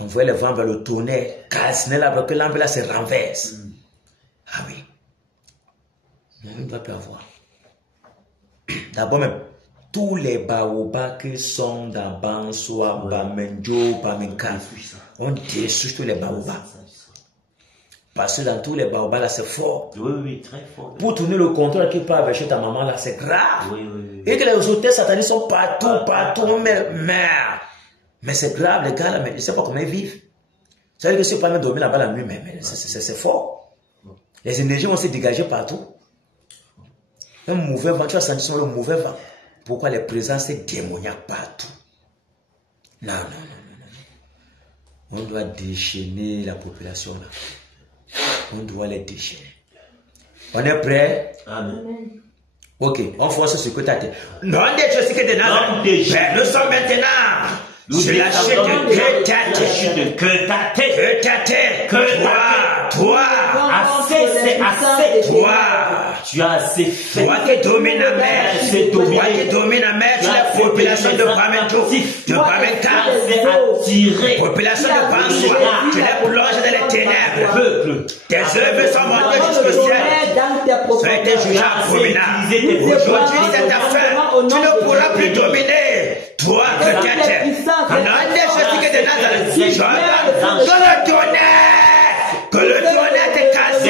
On voyait le vent vers le tonnerre, calciner l'arbre, que l'arbre là se renverse. Ah oui. Mais on ne doit plus avoir. D'abord même, tous les baobabs qui sont dans Bansoa, Bamenjo, Bamenka, on détruit tous les baobabs. Parce que dans tous les baobabs là, c'est fort. Oui, très fort. Pour tourner le contrôle qui part avec chez ta maman là, c'est grave. Oui. Et que les hôtels sataniques sont partout, mais c'est grave, les gars là, mais je ne sais pas comment ils vivent. Ça veut dire que si on peut même dormir là-bas la nuit, mais c'est fort. Les énergies vont se dégager partout. Un mauvais vent, tu as senti le mauvais vent. Pourquoi les présences démoniaques partout? Non. On doit déchaîner la population là. On doit les déchaîner. On est prêt? Amen. Ok, on force ce que tu as dit. Non, Dieu, c'est que de Nazareth. Nous sommes maintenant sur la chute de ta tête. Toi. Assez, c'est assez. Toi. Tu as assez fait. Toi qui domines la mer. Toi qui domines la mer sur la population de Bamento. De Bamenta. Population de Bansoa. Tu les plonges dans les ténèbres. Tes œuvres sont montées jusqu'au ciel. Ça a été jugé abominable. Aujourd'hui, c'est ta fin. Tu ne pourras plus dominer. Toi, que tu es. Non, des choses que de Nazareth. Que le tonnerre te casse.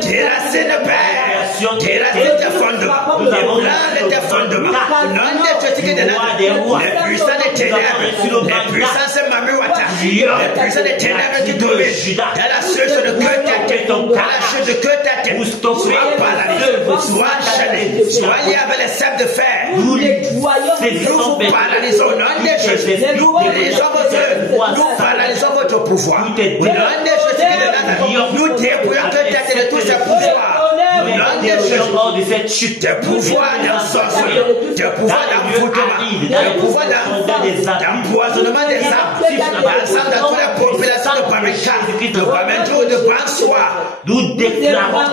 Déracine le Père. Déracine tes fondements. Ébranle tes fondements. Non, des choses que de Nazareth. Les puissants des ténèbres. Les puissants de Mamiwata. Les puissants des ténèbres qui dominent. Dans la source de que ta tête. Dans la chute de que ta tête. Sois paralysé. Sois enchaîné. Sois lié avec les sables de fer. Nous vous paralysons. Non, des choses. Nous paralysons votre œuvre. Nous paralysons votre pouvoir. Non, des choses que de Nazareth. Nous débrouillons que ta tête de tous ces pouvoirs. Non, des choses. de cette chute. Tes pouvoirs d'ensorcellement. Tes pouvoirs d'envoûtement. Tes pouvoirs d'empoisonnement des âmes. Ensemble dans toute la population de Bameka, de Bamendo, de Bansoa. Nous déclarons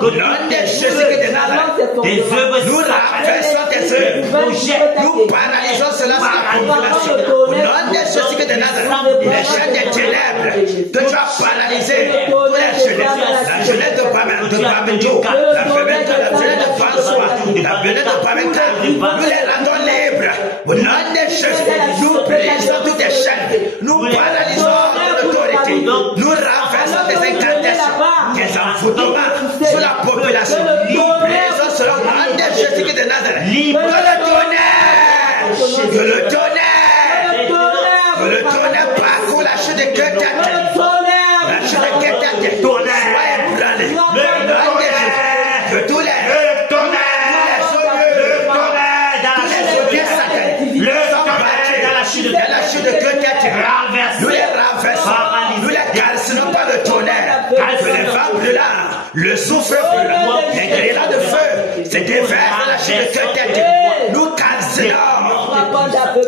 que non des choses que de Nazareth. des œuvres Nous renversons tes œuvres. Nous paralysons cela sur la population. Non des choses que de Nazareth. Les chaînes des ténèbres que tu as paralysées. La jeunesse de Bamendo, la jeunesse de Bansoa, la jeunesse de Bameka. Nous les rendons libres. Non des choses. Nous brisons toutes les chaînes. Nous paralysons l'autorité. Nous renversons tes incantations, tes envoûtements sur la population. Nous brisons cela. Non des choses que de Nazareth. Que le tonnerre parcourt la chute de que ta tête. La chute de que ta tête. Sois ébranlé. Que tous les dans la chute de que ta tête. Nous les renversons. Nous les calcinons par le tonnerre. Que les vents brûlants, le souffle brûlant, les grêlons de feu se déversent dans la chute de que ta tête. Nous calcinons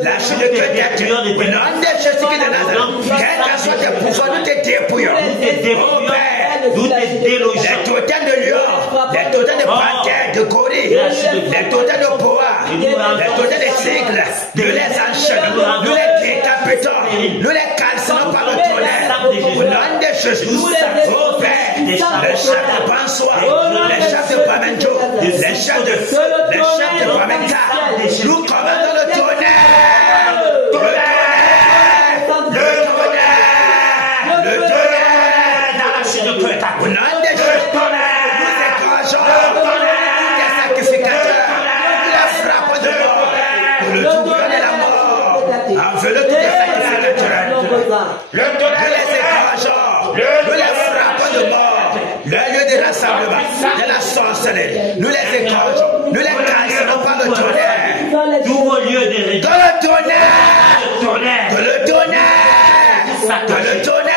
la chute de que ta tête. Non des choses qui de Nazareth. Quel que soit tes pouvoirs, nous te dépouillons. Oh Père, nous te délogeons. Les totems de lion, les totems de panthère, de gorille, les totems de boa, les totems de tigre, nous les enchaînons, nous les décapitons, nous les calcinons par le tonnerre. Au nom des choses, oh Père, les chefs de Bansoa, les chefs de Bamendo, les chefs de Bamenta, nous commandons le tonnerre. Au nom des choses, nous écrageons tous les sacrificateurs, nous les frappons de mort, pour le tribunal de la mort, envelopper tous les sacrificateurs, nous les écrageons, nous les frappons de mort, le lieu de rassemblement, de la sorcellerie, nous les écrageons, nous les calcinons par le tonnerre, nouveau lieu de réunion, que le tonnerre, que le tonnerre, que le tonnerre.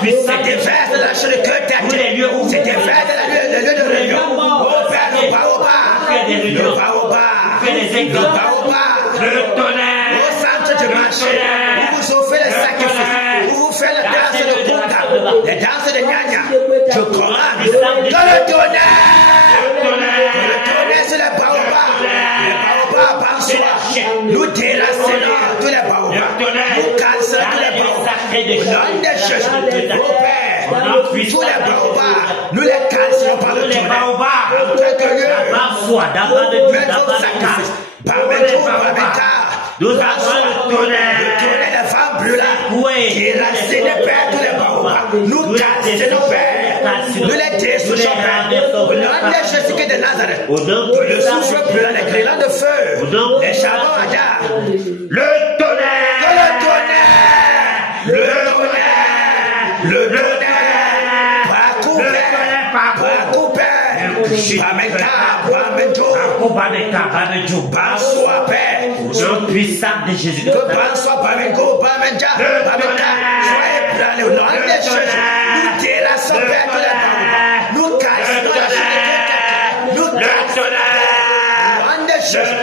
C'est déverse de la chute de que ta tête. C'est déverse de la lieu de réunion. Oh Père, le baobab. le tonnerre, Au centre du marché, où vous offrez les sacrifices, où vous faites la danse de Bunda, les danses de Nyanya. Je commande que le tonnerre sur les baobabs. Bansoa. Nous déracinons tous les baobabs. Nous cassons tous les baobabs. sacré de Jésus. Au nom de Jésus, au Père, tous les baobabs, nous les cassons par le tonnerre. En quelque lieu, nous avons le tonnerre des femmes brûlantes qui est lancé de Père tous les baobabs. Nous cassons nos pères, nous les détruisons, Père. Au nom de Jésus de Nazareth, que le souffle brûlant, les grillons de feu, les charbons à gaz, le tonnerre, le tonnerre, pas couper, Bansoa, Père, nom puissant de Jésus. que Bansoa, Bamengo, Bamenja, Bamenja, soyez plein au nom de Jésus. Nous terrassons, Père, tous les temps. Nous cassons la chaîne, nous cassons au nom de Jésus.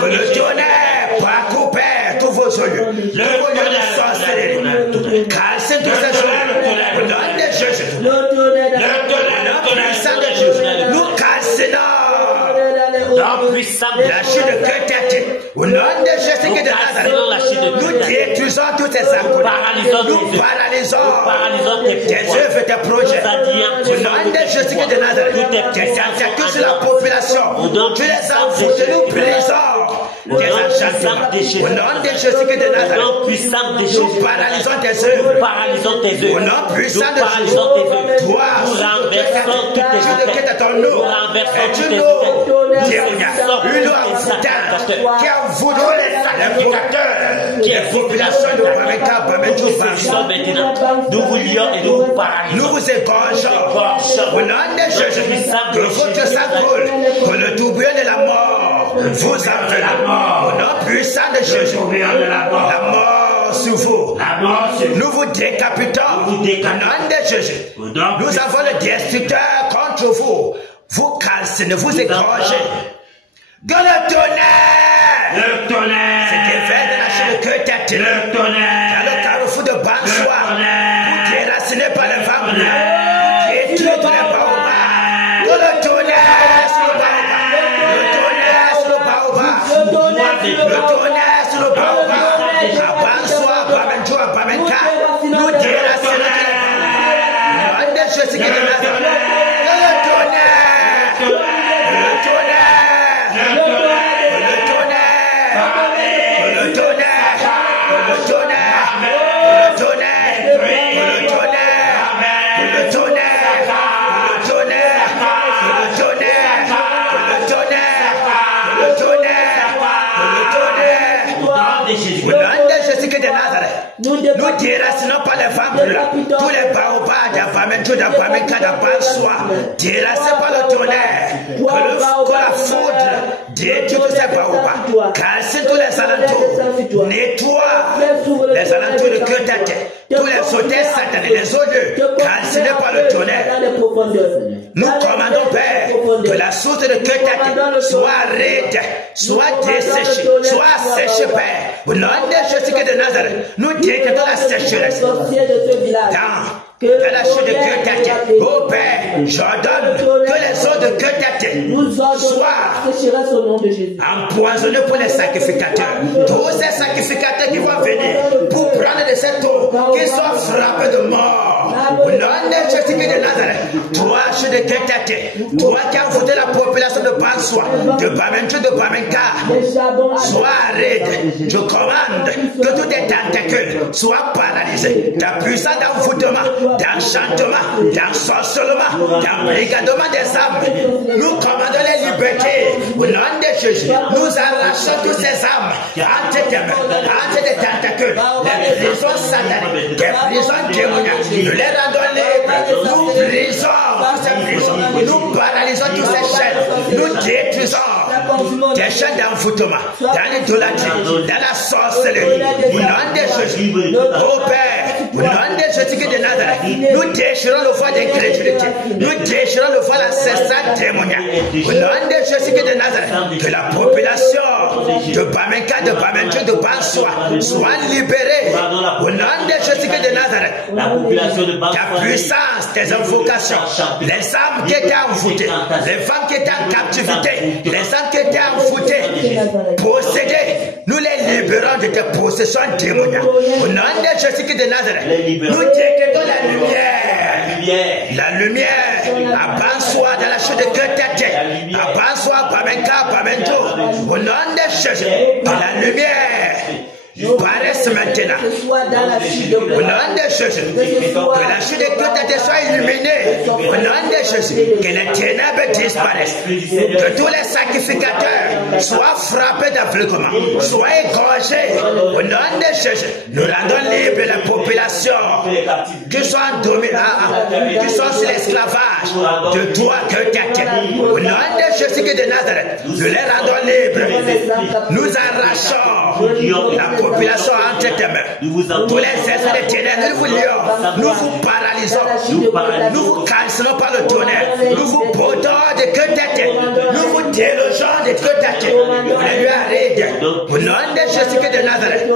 Que le tonnerre, pas couper tous vos yeux. Le tonnerre de sorcellerie. Cassez tous ces choses. Au nom de Jésus. Le tonnerre puissant de Jésus. Nous cassons la chute de cœur tête. Au nom de Jésus qui est de Nazareth. Nous détruisons toutes ces armes. Nous paralysons tes œuvres, tes projets. Au nom de Jésus qui est de Nazareth. Tes attaques sur la population. Tu les envoies, nous brisons. Des enchantements. Au nom de Jésus qui est de Nazareth. Nous paralysons tes œuvres. Au nom puissant de Jésus. Toi, nous renversons toutes tes une eau abondante qui a voulu les sacrificateurs, les populations de Bameka, nous vous lions et nous vous paralysons. nous vous égorgeons au nom de Jésus, que votre sang coule, que le tourbillon de la mort vous enveloppe au nom puissant de Jésus. La mort sur vous, nous vous décapitons au nom de Jésus. Nous avons le destructeur contre vous. Vous calcinez, vous égorgez. Que le tonnerre, c'était fait de la chair de cœur tête. Le tonnerre, dans le carrefour de Bansoa, vous déracinez par les femmes, vous détruisez tous les baobabs. Que le tonnerre sur le baobab, le tonnerre sur le baobab, à Bansoa, Bamenjo, à Bamenka, nous déracinons tous les baobabs. Au nom de Jésus qui est de Nazareth. Nous déracinons pas les femmes brûlantes, tous les baobabs d'Abamenjo, d'Abamenka, d'Abansoa, déracinés par le tonnerre, que la foudre détruit tous ces baobabs, casse tous les alentours, nettoie les alentours de cœur tête, tous les sautés satanés, les odieux, calcinés par le tonnerre. Nous commandons, Père, que la source de cœur tête soit raide, soit desséchée, soit séchée, Père. Au nom de Jésus de Nazareth, nous décrétons la sécheresse dans la chute de cœur tête. Oh Père, j'ordonne que les eaux de cœur tête soient empoisonnées pour les sacrificateurs. Tous ces sacrificateurs qui vont venir pour prendre de cette eau, qu'ils soient frappés de mort. Au nom de Jésus de Nazareth, toi, chute de cœur tête, toi qui as voté la population de Bansoa, de Bamenjo, de Bamenka, sois raide. Je commande que tous tes tentacules soient paralysés. Ta puissance d'envoûtement, d'enchantement, d'ensorcellement, d'embrigadement des âmes. Nous commandons les libertés. Au nom de Jésus, nous arrachons toutes ces âmes entre tes mains, entre tes tentacules, les prisons sataniques, les prisons démoniaques. Nous les rendons libres. Nous brisons toutes ces prisons. Nous paralysons toutes ces chaînes. Nous détruisons des chaînes d'envoûtement, dans l'idolâtrie, dans la sorcellerie. Au nom de Jésus, ô Père, au nom de Jésus de Nazareth, nous déchirons le voile d'incrédulité. Nous déchirons le voile ancestral démoniaque. Au nom de Jésus de Nazareth, que la population de Bamenka, de Bamenjo, de Bansoa soit libérée au nom de Jésus de Nazareth. La population de Ta puissance, tes invocations, les âmes qui étaient envoûtées, les femmes qui étaient en captivité, les âmes qui étaient envoûtées, possédées, nous les libérons de tes possessions démoniaques. Au nom de Jésus de Nazareth, nous décrétons la lumière. La lumière, abat-soi dans la chute de Ketete, abat-soi, Bamenka, Bamento, au nom de Jésus, la lumière. Paraissent maintenant. Au nom de Jésus, que la chute de Ketete soit illuminée. Au nom de Jésus, que les ténèbres disparaissent. Que tous les sacrificateurs soient frappés d'aveuglement, soient égorgés. Au nom de Jésus, nous rendons libre la population qui sont qui sont sur l'esclavage de toi, Ketete. Au nom de Jésus de Nazareth, nous les rendons libres. Nous arrachons la population entre tes mains. Tous les esprits de ténèbres, nous vous lions, nous vous paralysons, nous vous cassons par le tonnerre, nous vous botons de Ketete, nous vous délogeons de Ketete. Vous les lui arrêtez. Au nom de Jésus de Nazareth,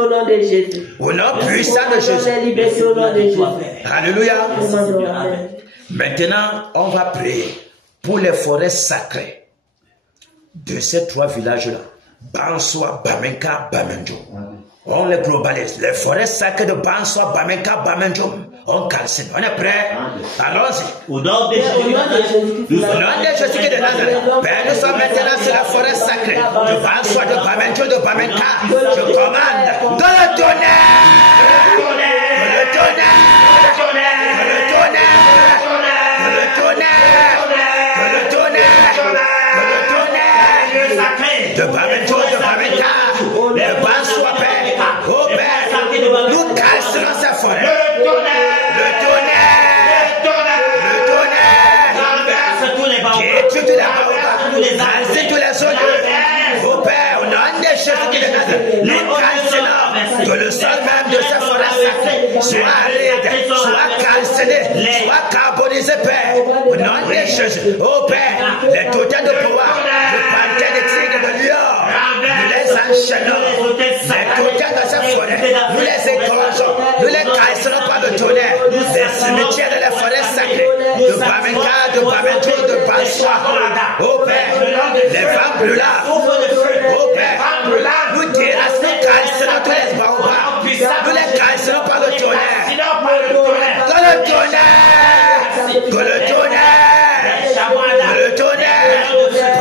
au nom puissant de Jésus. Alléluia. Maintenant, on va prier pour les forêts sacrées de ces trois villages-là. Banswa, Bamenka, Bamenjo. On les globalise. Les forêts sacrées de Banswa, Bamenka, Bamenjo. On calcine. On est prêt? Allons-y. Au nom de Jésus de Nazareth. Père, nous sommes maintenant sur la forêt sacrée de Banswa, de Bamenjo, de Bamenka. Je commande de le tonnerre. De le tonnerre. De le tonnerre. De le tonnerre. De le tonnerre. De le tonnerre. De Bamenjo, de Bamenka. De Banswa, Père. Oh Père, nous cassons sa forêt. Le tonnerre. Le tonnerre. Qui tue tous les baobabs, tous les odieux. Oh Père, au nom de Jésus de Nazareth, nous cassons que le sol même de sa forêt sacrée soit aride, soit calciné, soit carbonisé, Père. Au nom de Jésus, oh Père, les totems de pouvoir, le panthère des tigres de lion, nous les enchaînons. Les totems de sa forêt, nous les égorgeons, nous les cassons par le tonnerre. Les cimetières de la forêt sacrée, de Bamenka, de Bamenjo, de Banswa. Oh Père, les femmes brûlantes. Oh Père, nous déracinons, nous cassons tous les baobabs. Nous les cassons par le tonnerre. Que le tonnerre, que le tonnerre, que le tonnerre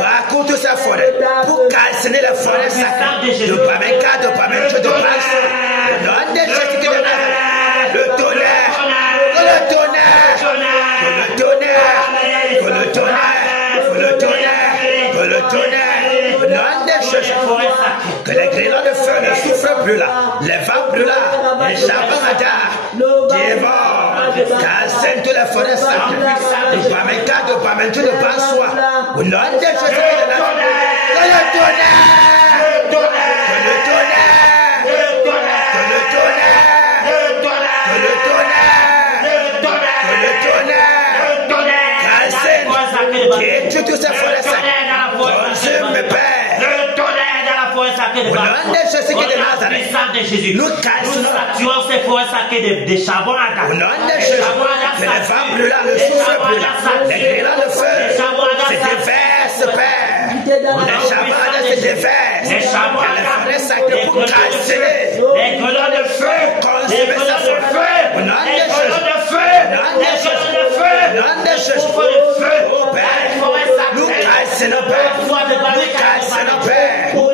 parcourt toute sa forêt pour calciner la forêt sacrée de Bamenka, de Bamenjo, de Banswa. Au nom de Jésus de Nazareth, le tonnerre, que le tonnerre, que le tonnerre, que le tonnerre, que le tonnerre, que le tonnerre, au nom de Jésus, que les grillons de feu ne souffrent plus là, les vents plus là, les charbons dévorent, cassent toutes les forêts sacrées, de Bamenka, de Bamenjo, de Banswa, au nom de Jésus de Nazareth, que le tonnerre, que le tonnerre, que le tonnerre, que le tonnerre, que le tonnerre, cassent, qui tue toutes ces forêts sacrées, consume mes pères. Au nom de Jésus de Nazareth, nous cassons ces forêts sacrées de charbon à date. au nom de Jésus, que les femmes brûlantes ne souffrent plus là. Les grillons de feu se déversent, Père. Les charbons se déversent. Les forêts sacrées pour casser. Les grillons de feu. Les grillons de feu. Au nom de Jésus. Au nom de Jésus. Oh Père, nous cassons nos pères. Nous cassons nos pères. Au nom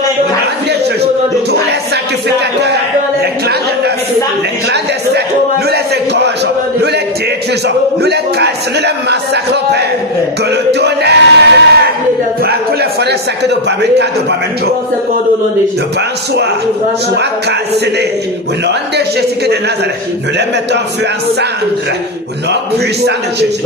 de Jésus, tous les sacrificateurs, les clans de neuf, les clans de sept, nous les égorgeons, nous les détruisons, nous les cassons, nous les massacrons, Père. Que le tonnerre parcourt les forêts sacrées de Bamenka, de Bamenjo, de Banswa, soit cassé. Au nom de Jésus de Nazareth, nous les mettons en feu en cendre. Au nom puissant de Jésus,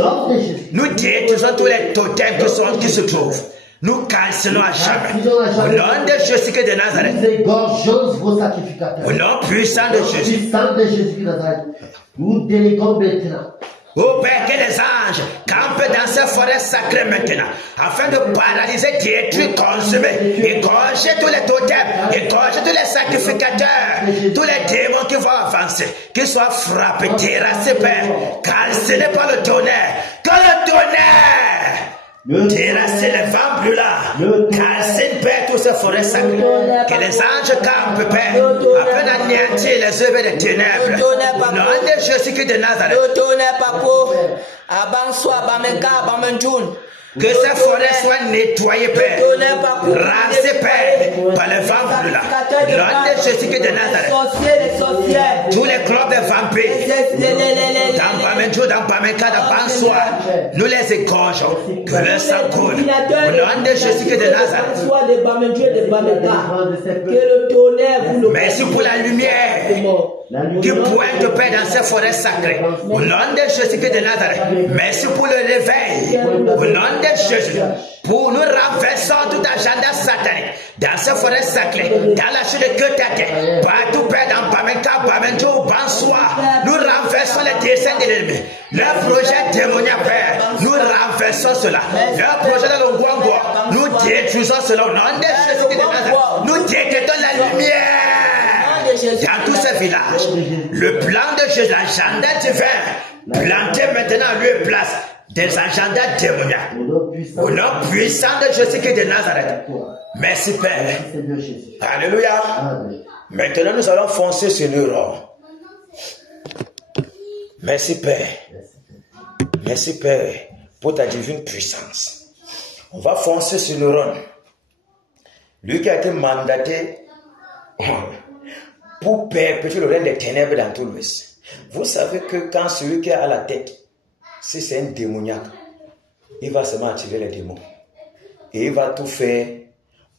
nous détruisons tous les totems qui se trouvent. Nous cassons à jamais. Au nom de Jésus de Nazareth. Nous égorgeons vos sacrificateurs. Au nom puissant de Jésus. Puissant de Jésus de Nazareth. Nous déléguons maintenant Ô Père, que les anges campent dans ces forêts sacrées maintenant, afin de paralyser, détruire, consumer, égorger tous les totems, égorger tous les sacrificateurs, tous les démons qui vont avancer, qu'ils soient frappés, terrassés, Père, calcinés par le tonnerre, que le tonnerre terrasser les vents brûlants, calcine, Père, toutes ces forêts sacrées, que les anges campent, Père, afin d'anéantir les œuvres des ténèbres. Au nom de Jésus-Christ de Nazareth. Que ces forêts soient nettoyées, Père, rasées, Père, par les vents brûlants. Au nom de Jésus-Christ de Nazareth. Tous les clubs de vampires, dans Bamenjo, dans Bamenka, dans Bansoir, nous les égorgeons. Que le sang coule. Au nom de Jésus-Christ de Nazareth. Merci pour la lumière qui pointe, Père, dans ces forêts sacrées. Au nom de Jésus-Christ de Nazareth. Merci pour le réveil. Au nom de Jésus, pour nous renverser tout agenda satanique dans ces forêts sacrées, dans la chute de Ketake, partout, Père, dans Bamenka, Bamenjo, Bansoir, nous renversons les desseins de l'ennemi. Leur projet démoniaque, Père, nous renversons cela. Leur projet de l'Ongwangwa, nous détruisons cela. Au nom de Jésus de Nazareth, nous détruisons la lumière dans tous ces villages. Le plan de Jésus, l'agenda divin, planté maintenant à lieu et place des agendas démoniaques. Au nom puissant de Jésus-Christ de Nazareth. Merci, Père. Alléluia. Maintenant, nous allons foncer sur le roi. Merci, Père. Merci, Père, pour ta divine puissance. On va foncer sur le roi. Lui qui a été mandaté pour perpétuer le règne des ténèbres dans tout l'Ouest. Vous savez que quand celui qui est à la tête, si c'est un démoniaque, il va seulement attirer les démons. Et il va tout faire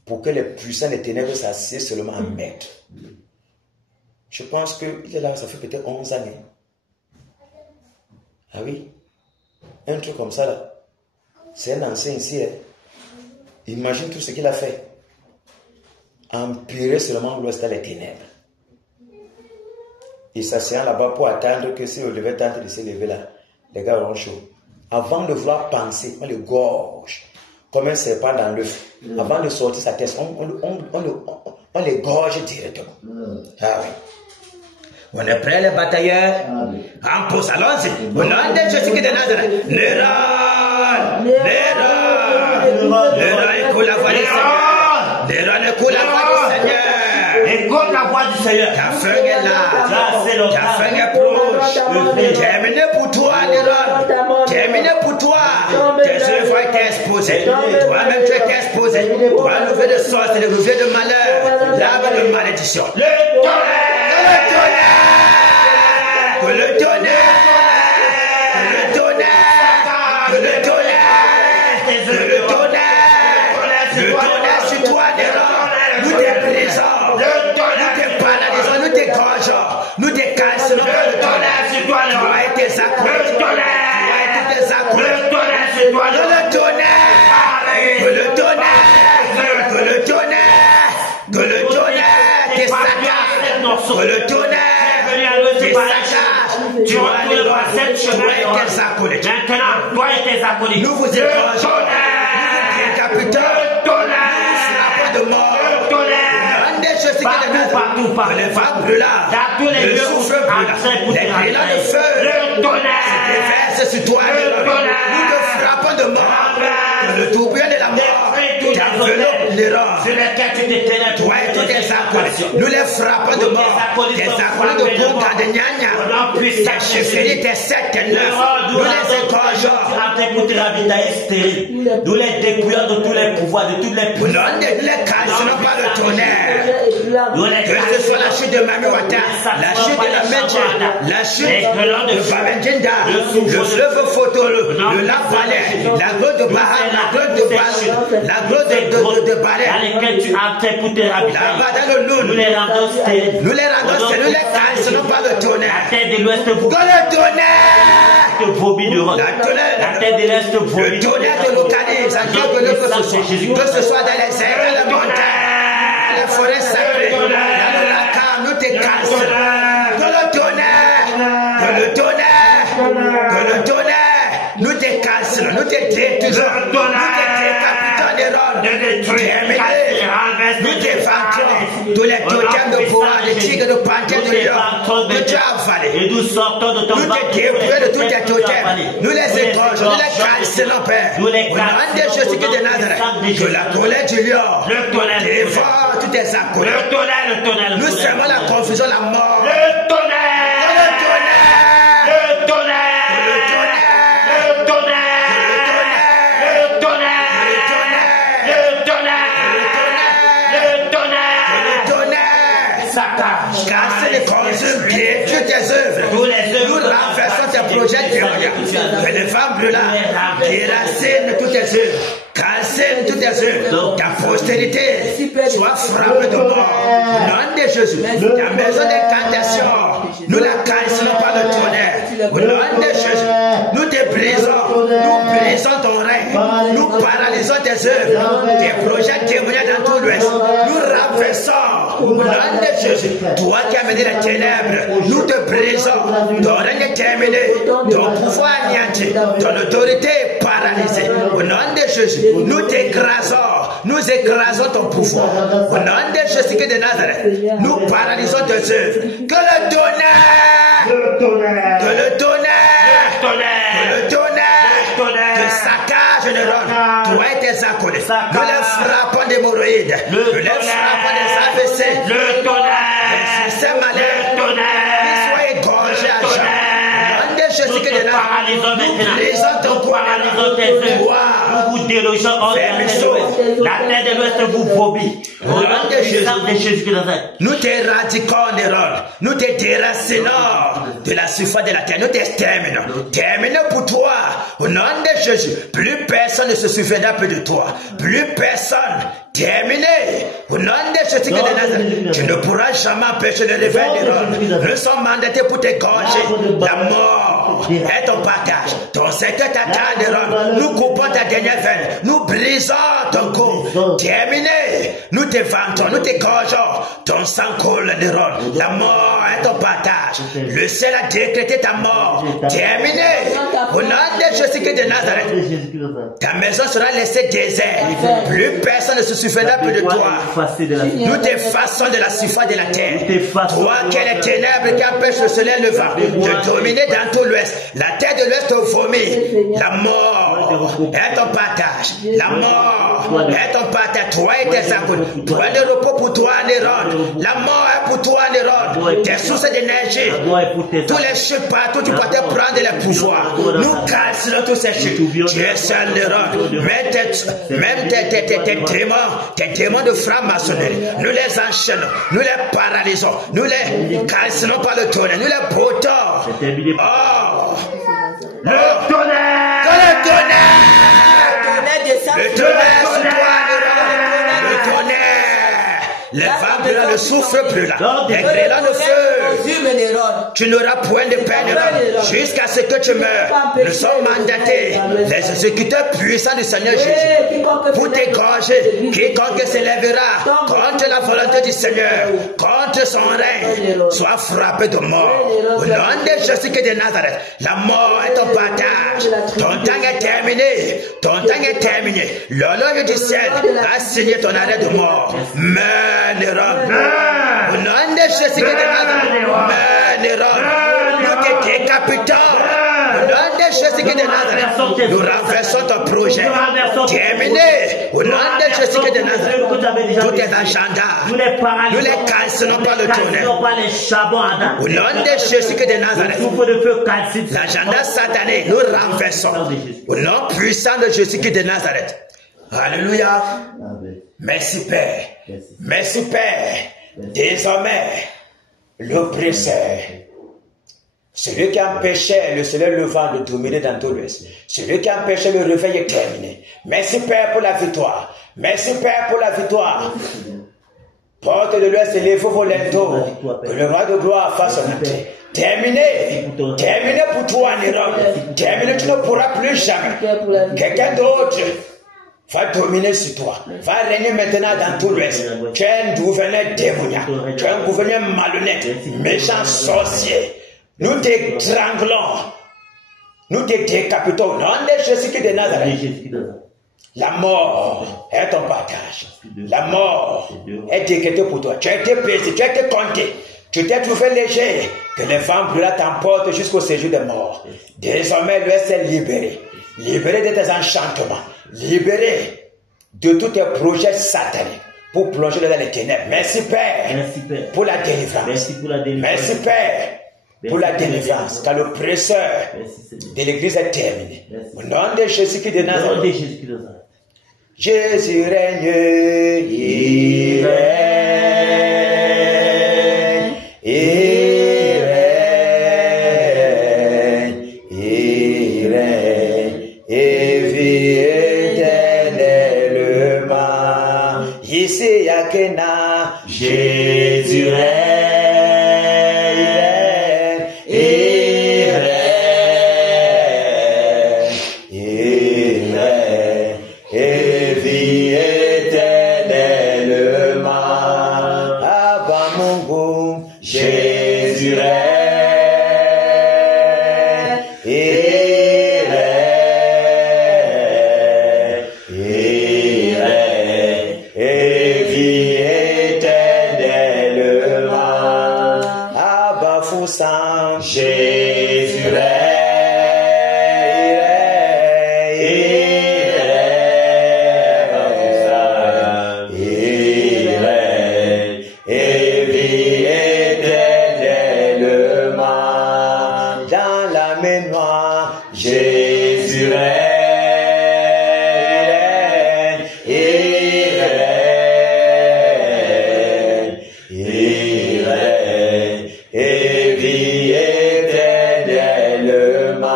pour que les puissants des ténèbres s'assiedent seulement en maître. Je pense qu'il est là, ça fait peut-être 11 années. Ah oui, un truc comme ça là. C'est un ancien ici. Hein. Imagine tout ce qu'il a fait. Empirer seulement l'Ouest dans les ténèbres. Il s'assied là-bas pour attendre que si on devait tenter de se lever là, les gars auront chaud. Avant de vouloir penser, on le gorge comme un serpent dans l'œuf. Avant de sortir sa tête, on les gorge directement. Ah oui. On est prêts les batailleurs? En pause, allons-y. Au nom de Jésus-Christ de Nazareth. Néron! Écoute la voix du Seigneur. Néron, écoute la voix du Seigneur. Écoute la voix du Seigneur. Ta fin est là. Ta fin est proche. Terminé pour toi, Néron. Terminé pour toi. Tes œuvres ont été exposées. Toi-même, tu es exposé. Toi, levé de sorte, levé de malheur. Lave de malédiction. Le tonnerre! Que le tonnerre, le tonnerre, le tonnerre, le tonnerre, le tonnerre sur toi, Néron. Nous déprisons, nous déparalyserons, nous dégorgeons, nous décassons le tonnerre sur toi, Néron. Toi et tes accords, le tonnerre, le tonnerre sur toi, le tonnerre, que le tonnerre, que le tonnerre, que le tonnerre, tes saccades, que le tonnerre. Tu vas aller voir cette chemin. Maintenant, toi et tes acolytes. Nous vous égorgeons. Nous vous décapitons. Nous frappons de mort. Partout. Les vents brûlants. Le souffle brûlant. Les grêlons de feu. Se déversent sur toi. Nous te frappons de mort. Le tourbillon de la mort. Sur lesquels tu te tenais. Toi et tous tes acolytes. Nous les frappons de mort. Tes acolytes de Konga, de Nyanya. Tes chefferies, tes sept, tes neuf. Nous les égorgeons. Pour te ravitailler stérile. Nous les dépouillons de tous les pouvoirs, de toutes les puissances. Nous les calcinons par le tonnerre. Que ce soit la chute de Mamiwata, la chute de la Medje, la chute de Babendjenda, le fleuve Photo, le lac Valais, la grotte de Baham, la grotte de Baham, la grotte de Barret. Dans lesquels tu entres pour te ravitailler. Là-bas dans le Loul. Nous les rendons stériles. Nous les rendons stériles, nous les calcinons par le tonnerre. La terre de l'Ouest vomit. Que le tonnerre vomit de rôle. La terre de l'Est vomit. Le tonnerre te localise en que ce soit dans les airs, dans les montagnes, la forêt sacrée, dans le lac, nous te cassons. Que le tonnerre, que le tonnerre, que le tonnerre. cassons, nous te détruisons, nous te décapitons des rocs, nous défendons tous les totems de pouvoir, de tigres, de panthères, de lions, que tu as avalés. Et nous sortons de ton Nous te dépouillons de tous tes totems, nous les égorgeons, nous les cassons, Père. Au nom de Jésus de Nazareth, que la colère du lion dévore tous tes acolytes. Nous servons la confusion, la mort. Le tonnerre. Casse les consume, détruis tes œuvres. Nous renversons tes projets démoniaques. Que les femmes brûlantes déracine toutes tes œuvres. Cassez toutes tes œuvres. Ta postérité soit frappée de mort. Au nom de Jésus. Ta maison d'incantation, nous la cassons par le tonnerre. Au nom de Jésus. Nous te brisons. Nous brisons ton règne. Nous paralysons tes œuvres. Tes projets démoniaques dans tout l'Ouest. Nous renversons. Au nom de Jésus. Toi qui as mené les ténèbres, nous te brisons. Ton règne est terminé. Ton pouvoir anéanti. Ton autorité est paralysée. Au nom de Jésus. Nous t'écrasons. Nous écrasons ton pouvoir. Au nom de Jésus de Nazareth. Nous paralysons tes œuvres. Que le tonnerre. Que le tonnerre. Que le tonnerre. Que saccage ne ronde. Toi et tes acolytes. Nous les frappons d'hémorroïdes. Nous les frappons des AVC. Le tonnerre. Les systèmes malades. Qu'ils soient égorgés à jamais. Nous te paralysons maintenant. Nous paralysons tes œuvres. Nous vous délogeons hors de la terre de l'Ouest vous vomit. Au nom de Jésus de Nazareth. Nous t'éradiquons des rôles. Nous te déracinons de la surface de la terre. Nous t'exterminons. Terminons pour toi. Au nom de Jésus. Plus personne ne se souviendra plus de toi. Plus personne. Terminé. Au nom de Jésus de Nazareth. Tu ne pourras jamais empêcher le réveil des rôles. Nous sommes mandatés pour t'égorger. La mort est ton partage. Ton secteur t'attend des rôles. Nous coupons ta dernière veine. Nous brisons ton cou. Terminé. Nous te vantons. Nous t'égorgeons. Ton sang coule des rôles. La mort est ton partage. Le ciel a décrété ta mort. Terminé. Au nom de Jésus de Nazareth. Ta maison sera laissée déserte. Plus personne ne se souviendra plus de toi. Nous t'effaçons de la surface de la terre. Toi qui es les ténèbres qui empêchent le soleil levant de dominer dans tout l'Ouest. La terre de l'Ouest vomit. La mort est ton partage. La mort est ton partage. Toi et tes acolytes. Toi le repos pour toi, Néron. La mort est pour toi, Néron. Tes sources d'énergie. Tous les chutes partout, tu peux te prendre les pouvoirs. Nous cassons tous ces chutes. Tu es seul, Néron. Même tes démons de franc-maçonnerie, nous les enchaînons, nous les paralysons, nous les cassons par le tonnerre, nous les bottons. Oh! Le tonnerre! Le tonnerre sur toi, le tonnerre! Les femmes brûlantes ne souffrent plus là. Les grêlons de feu. Tu n'auras point de peine jusqu'à ce que tu meurs. Nous sommes mandatés, les exécuteurs puissants du Seigneur Jésus, pour t'égorger. Quiconque s'élèvera contre la volonté du Seigneur, contre son règne, soit frappé de mort. Au nom de Jésus de Nazareth, la mort est ton partage. Ton temps est terminé. Ton temps est terminé. L'horloge du ciel a signé ton arrêt de mort. Meurs. Au nom de Jésus de Nazareth, nous te décapitons. Au nom de Jésus de Nazareth, nous renversons ton projet. Terminé. Au nom de Jésus de Nazareth, tous tes agendas, nous les cassons par le tonnerre. Au nom de Jésus de Nazareth, l'agenda satané, nous renversons. Au nom puissant de Jésus de Nazareth. Alléluia. Merci Père. Merci Père. Désormais, l'oppresseur, celui qui empêchait le soleil levant de dominer dans tout l'Ouest, celui qui empêchait le réveil est terminé. Merci Père pour la victoire. Merci Père pour la victoire. Porte de l'Ouest, élevez vos linteaux, que le roi de gloire fasse son entrée. Terminé. Terminé pour toi, Néron. Terminé, tu ne pourras plus jamais. Quelqu'un d'autre va dominer sur toi, va régner maintenant dans tout l'Ouest. Tu es un gouverneur démoniaque, tu es un gouverneur malhonnête, méchant sorcier. Nous t'étranglons Nous te décapitons au nom de Jésus-Christ de Nazareth. La mort est ton partage. La mort est décrétée pour toi. Tu as été pesé, tu as été compté. Tu t'es trouvé léger. Que les femmes brûlantes t'emportent jusqu'au séjour des morts. Désormais, l'Ouest est libéré. Libéré de tes enchantements. Libéré de tous tes projets sataniques pour plonger dans les ténèbres. Merci Père, pour la délivrance. Merci Père pour la délivrance. Car le presseur de l'Église est terminé. Au nom de Jésus-Christ de Nazareth. Jésus règne, il règne, il règne, il règne, et vit éternellement. Ici à Kena, Jésus règne, il règne, il règne, et vit éternellement. Abba Mungu, Jésus règne, il règne, il règne, et vit éternellement. Abba Foussant, Jésus règne, Jésus règne, il règne, il règne, et vit éternellement.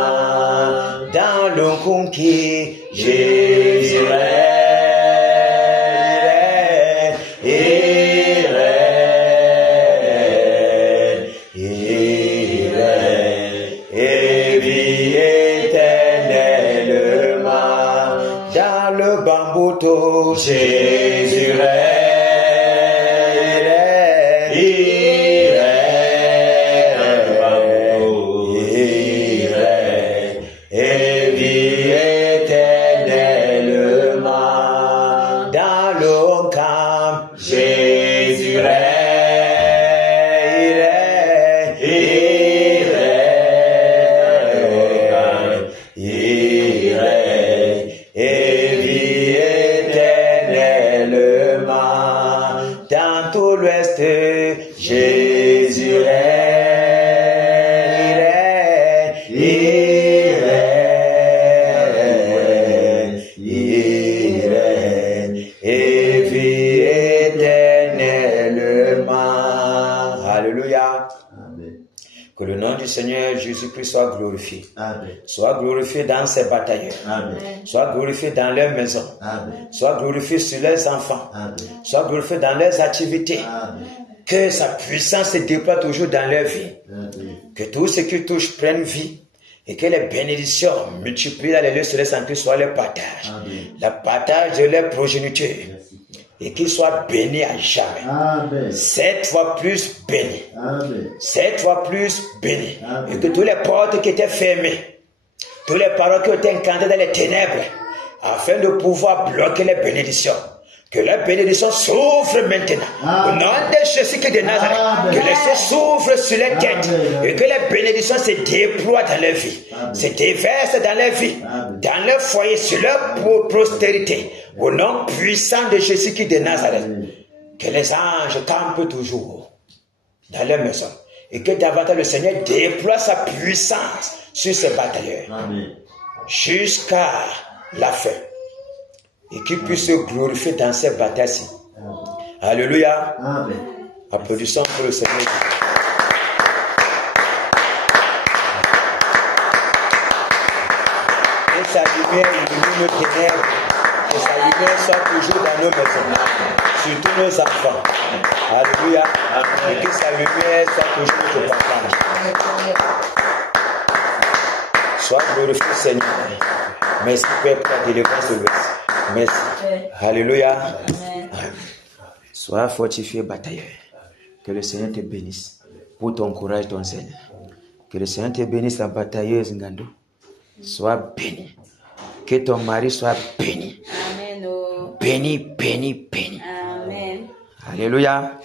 Dans le conquis, Jésus règne, il règne, il règne, et vit éternellement. Dans le bambouto, Jésus règne, il règne, et vit éternellement. Dans le camp, Jésus règne, il règne, il règne, et vit éternellement. Dans tout l'Ouest, Jésus règne, il règne, il règne, et vit éternellement. Alléluia. Que le nom du Seigneur Jésus-Christ soit glorifié. Amen. Soit glorifié dans ses batailleurs. Amen. Soit glorifié dans leurs maisons. Amen. Soit glorifié sur leurs enfants. Amen. Soit glorifié dans leurs activités. Amen. Que sa puissance se déploie toujours dans leur vie. Amen. Que tout ce qui touche prenne vie. Et que les bénédictions multipliées dans les lieux célestes en Christ soient leur partage. Amen. Le partage de leur progéniture. Et qu'ils soient bénis à jamais. Amen. 7 fois plus bénis. Amen. 7 fois plus bénis. Amen. Et que toutes les portes qui étaient fermées, toutes les paroles qui étaient incantées dans les ténèbres, afin de pouvoir bloquer les bénédictions, que les bénédictions s'ouvrent maintenant. Au nom de Jésus-Christ de Nazareth, Amen. que les cieux s'ouvrent sur les têtes. Amen. Et que les bénédictions se déploient dans leur vie, Amen. se déversent dans leur vie, Amen. dans leur foyer, sur leur postérité. Au nom puissant de Jésus-Christ de Nazareth. Amen. Que les anges campent toujours dans leur maison. Et que davantage le Seigneur déploie sa puissance sur ses batailleurs. Amen. Jusqu'à la fin. Et qu'il puisse se glorifier dans ces batailles-ci. Alléluia. Amen. Applaudissons pour le Seigneur. Que sa lumière illumine nos ténèbres. Que sa lumière soit toujours dans nos maisons. Surtout nos enfants. Alléluia. Et que sa lumière soit toujours notre partage. Sois glorifié, Seigneur. Merci, Père, pour la délivrance de l'Ouest. Merci. Alléluia. Sois fortifié, batailleur. Que le Seigneur te bénisse pour ton courage, ton Seigneur. Que le Seigneur te bénisse, la batailleuse Ngando. Sois béni. Que ton mari soit béni. Amen. Oh. Béni, béni, béni. Amen. Alléluia.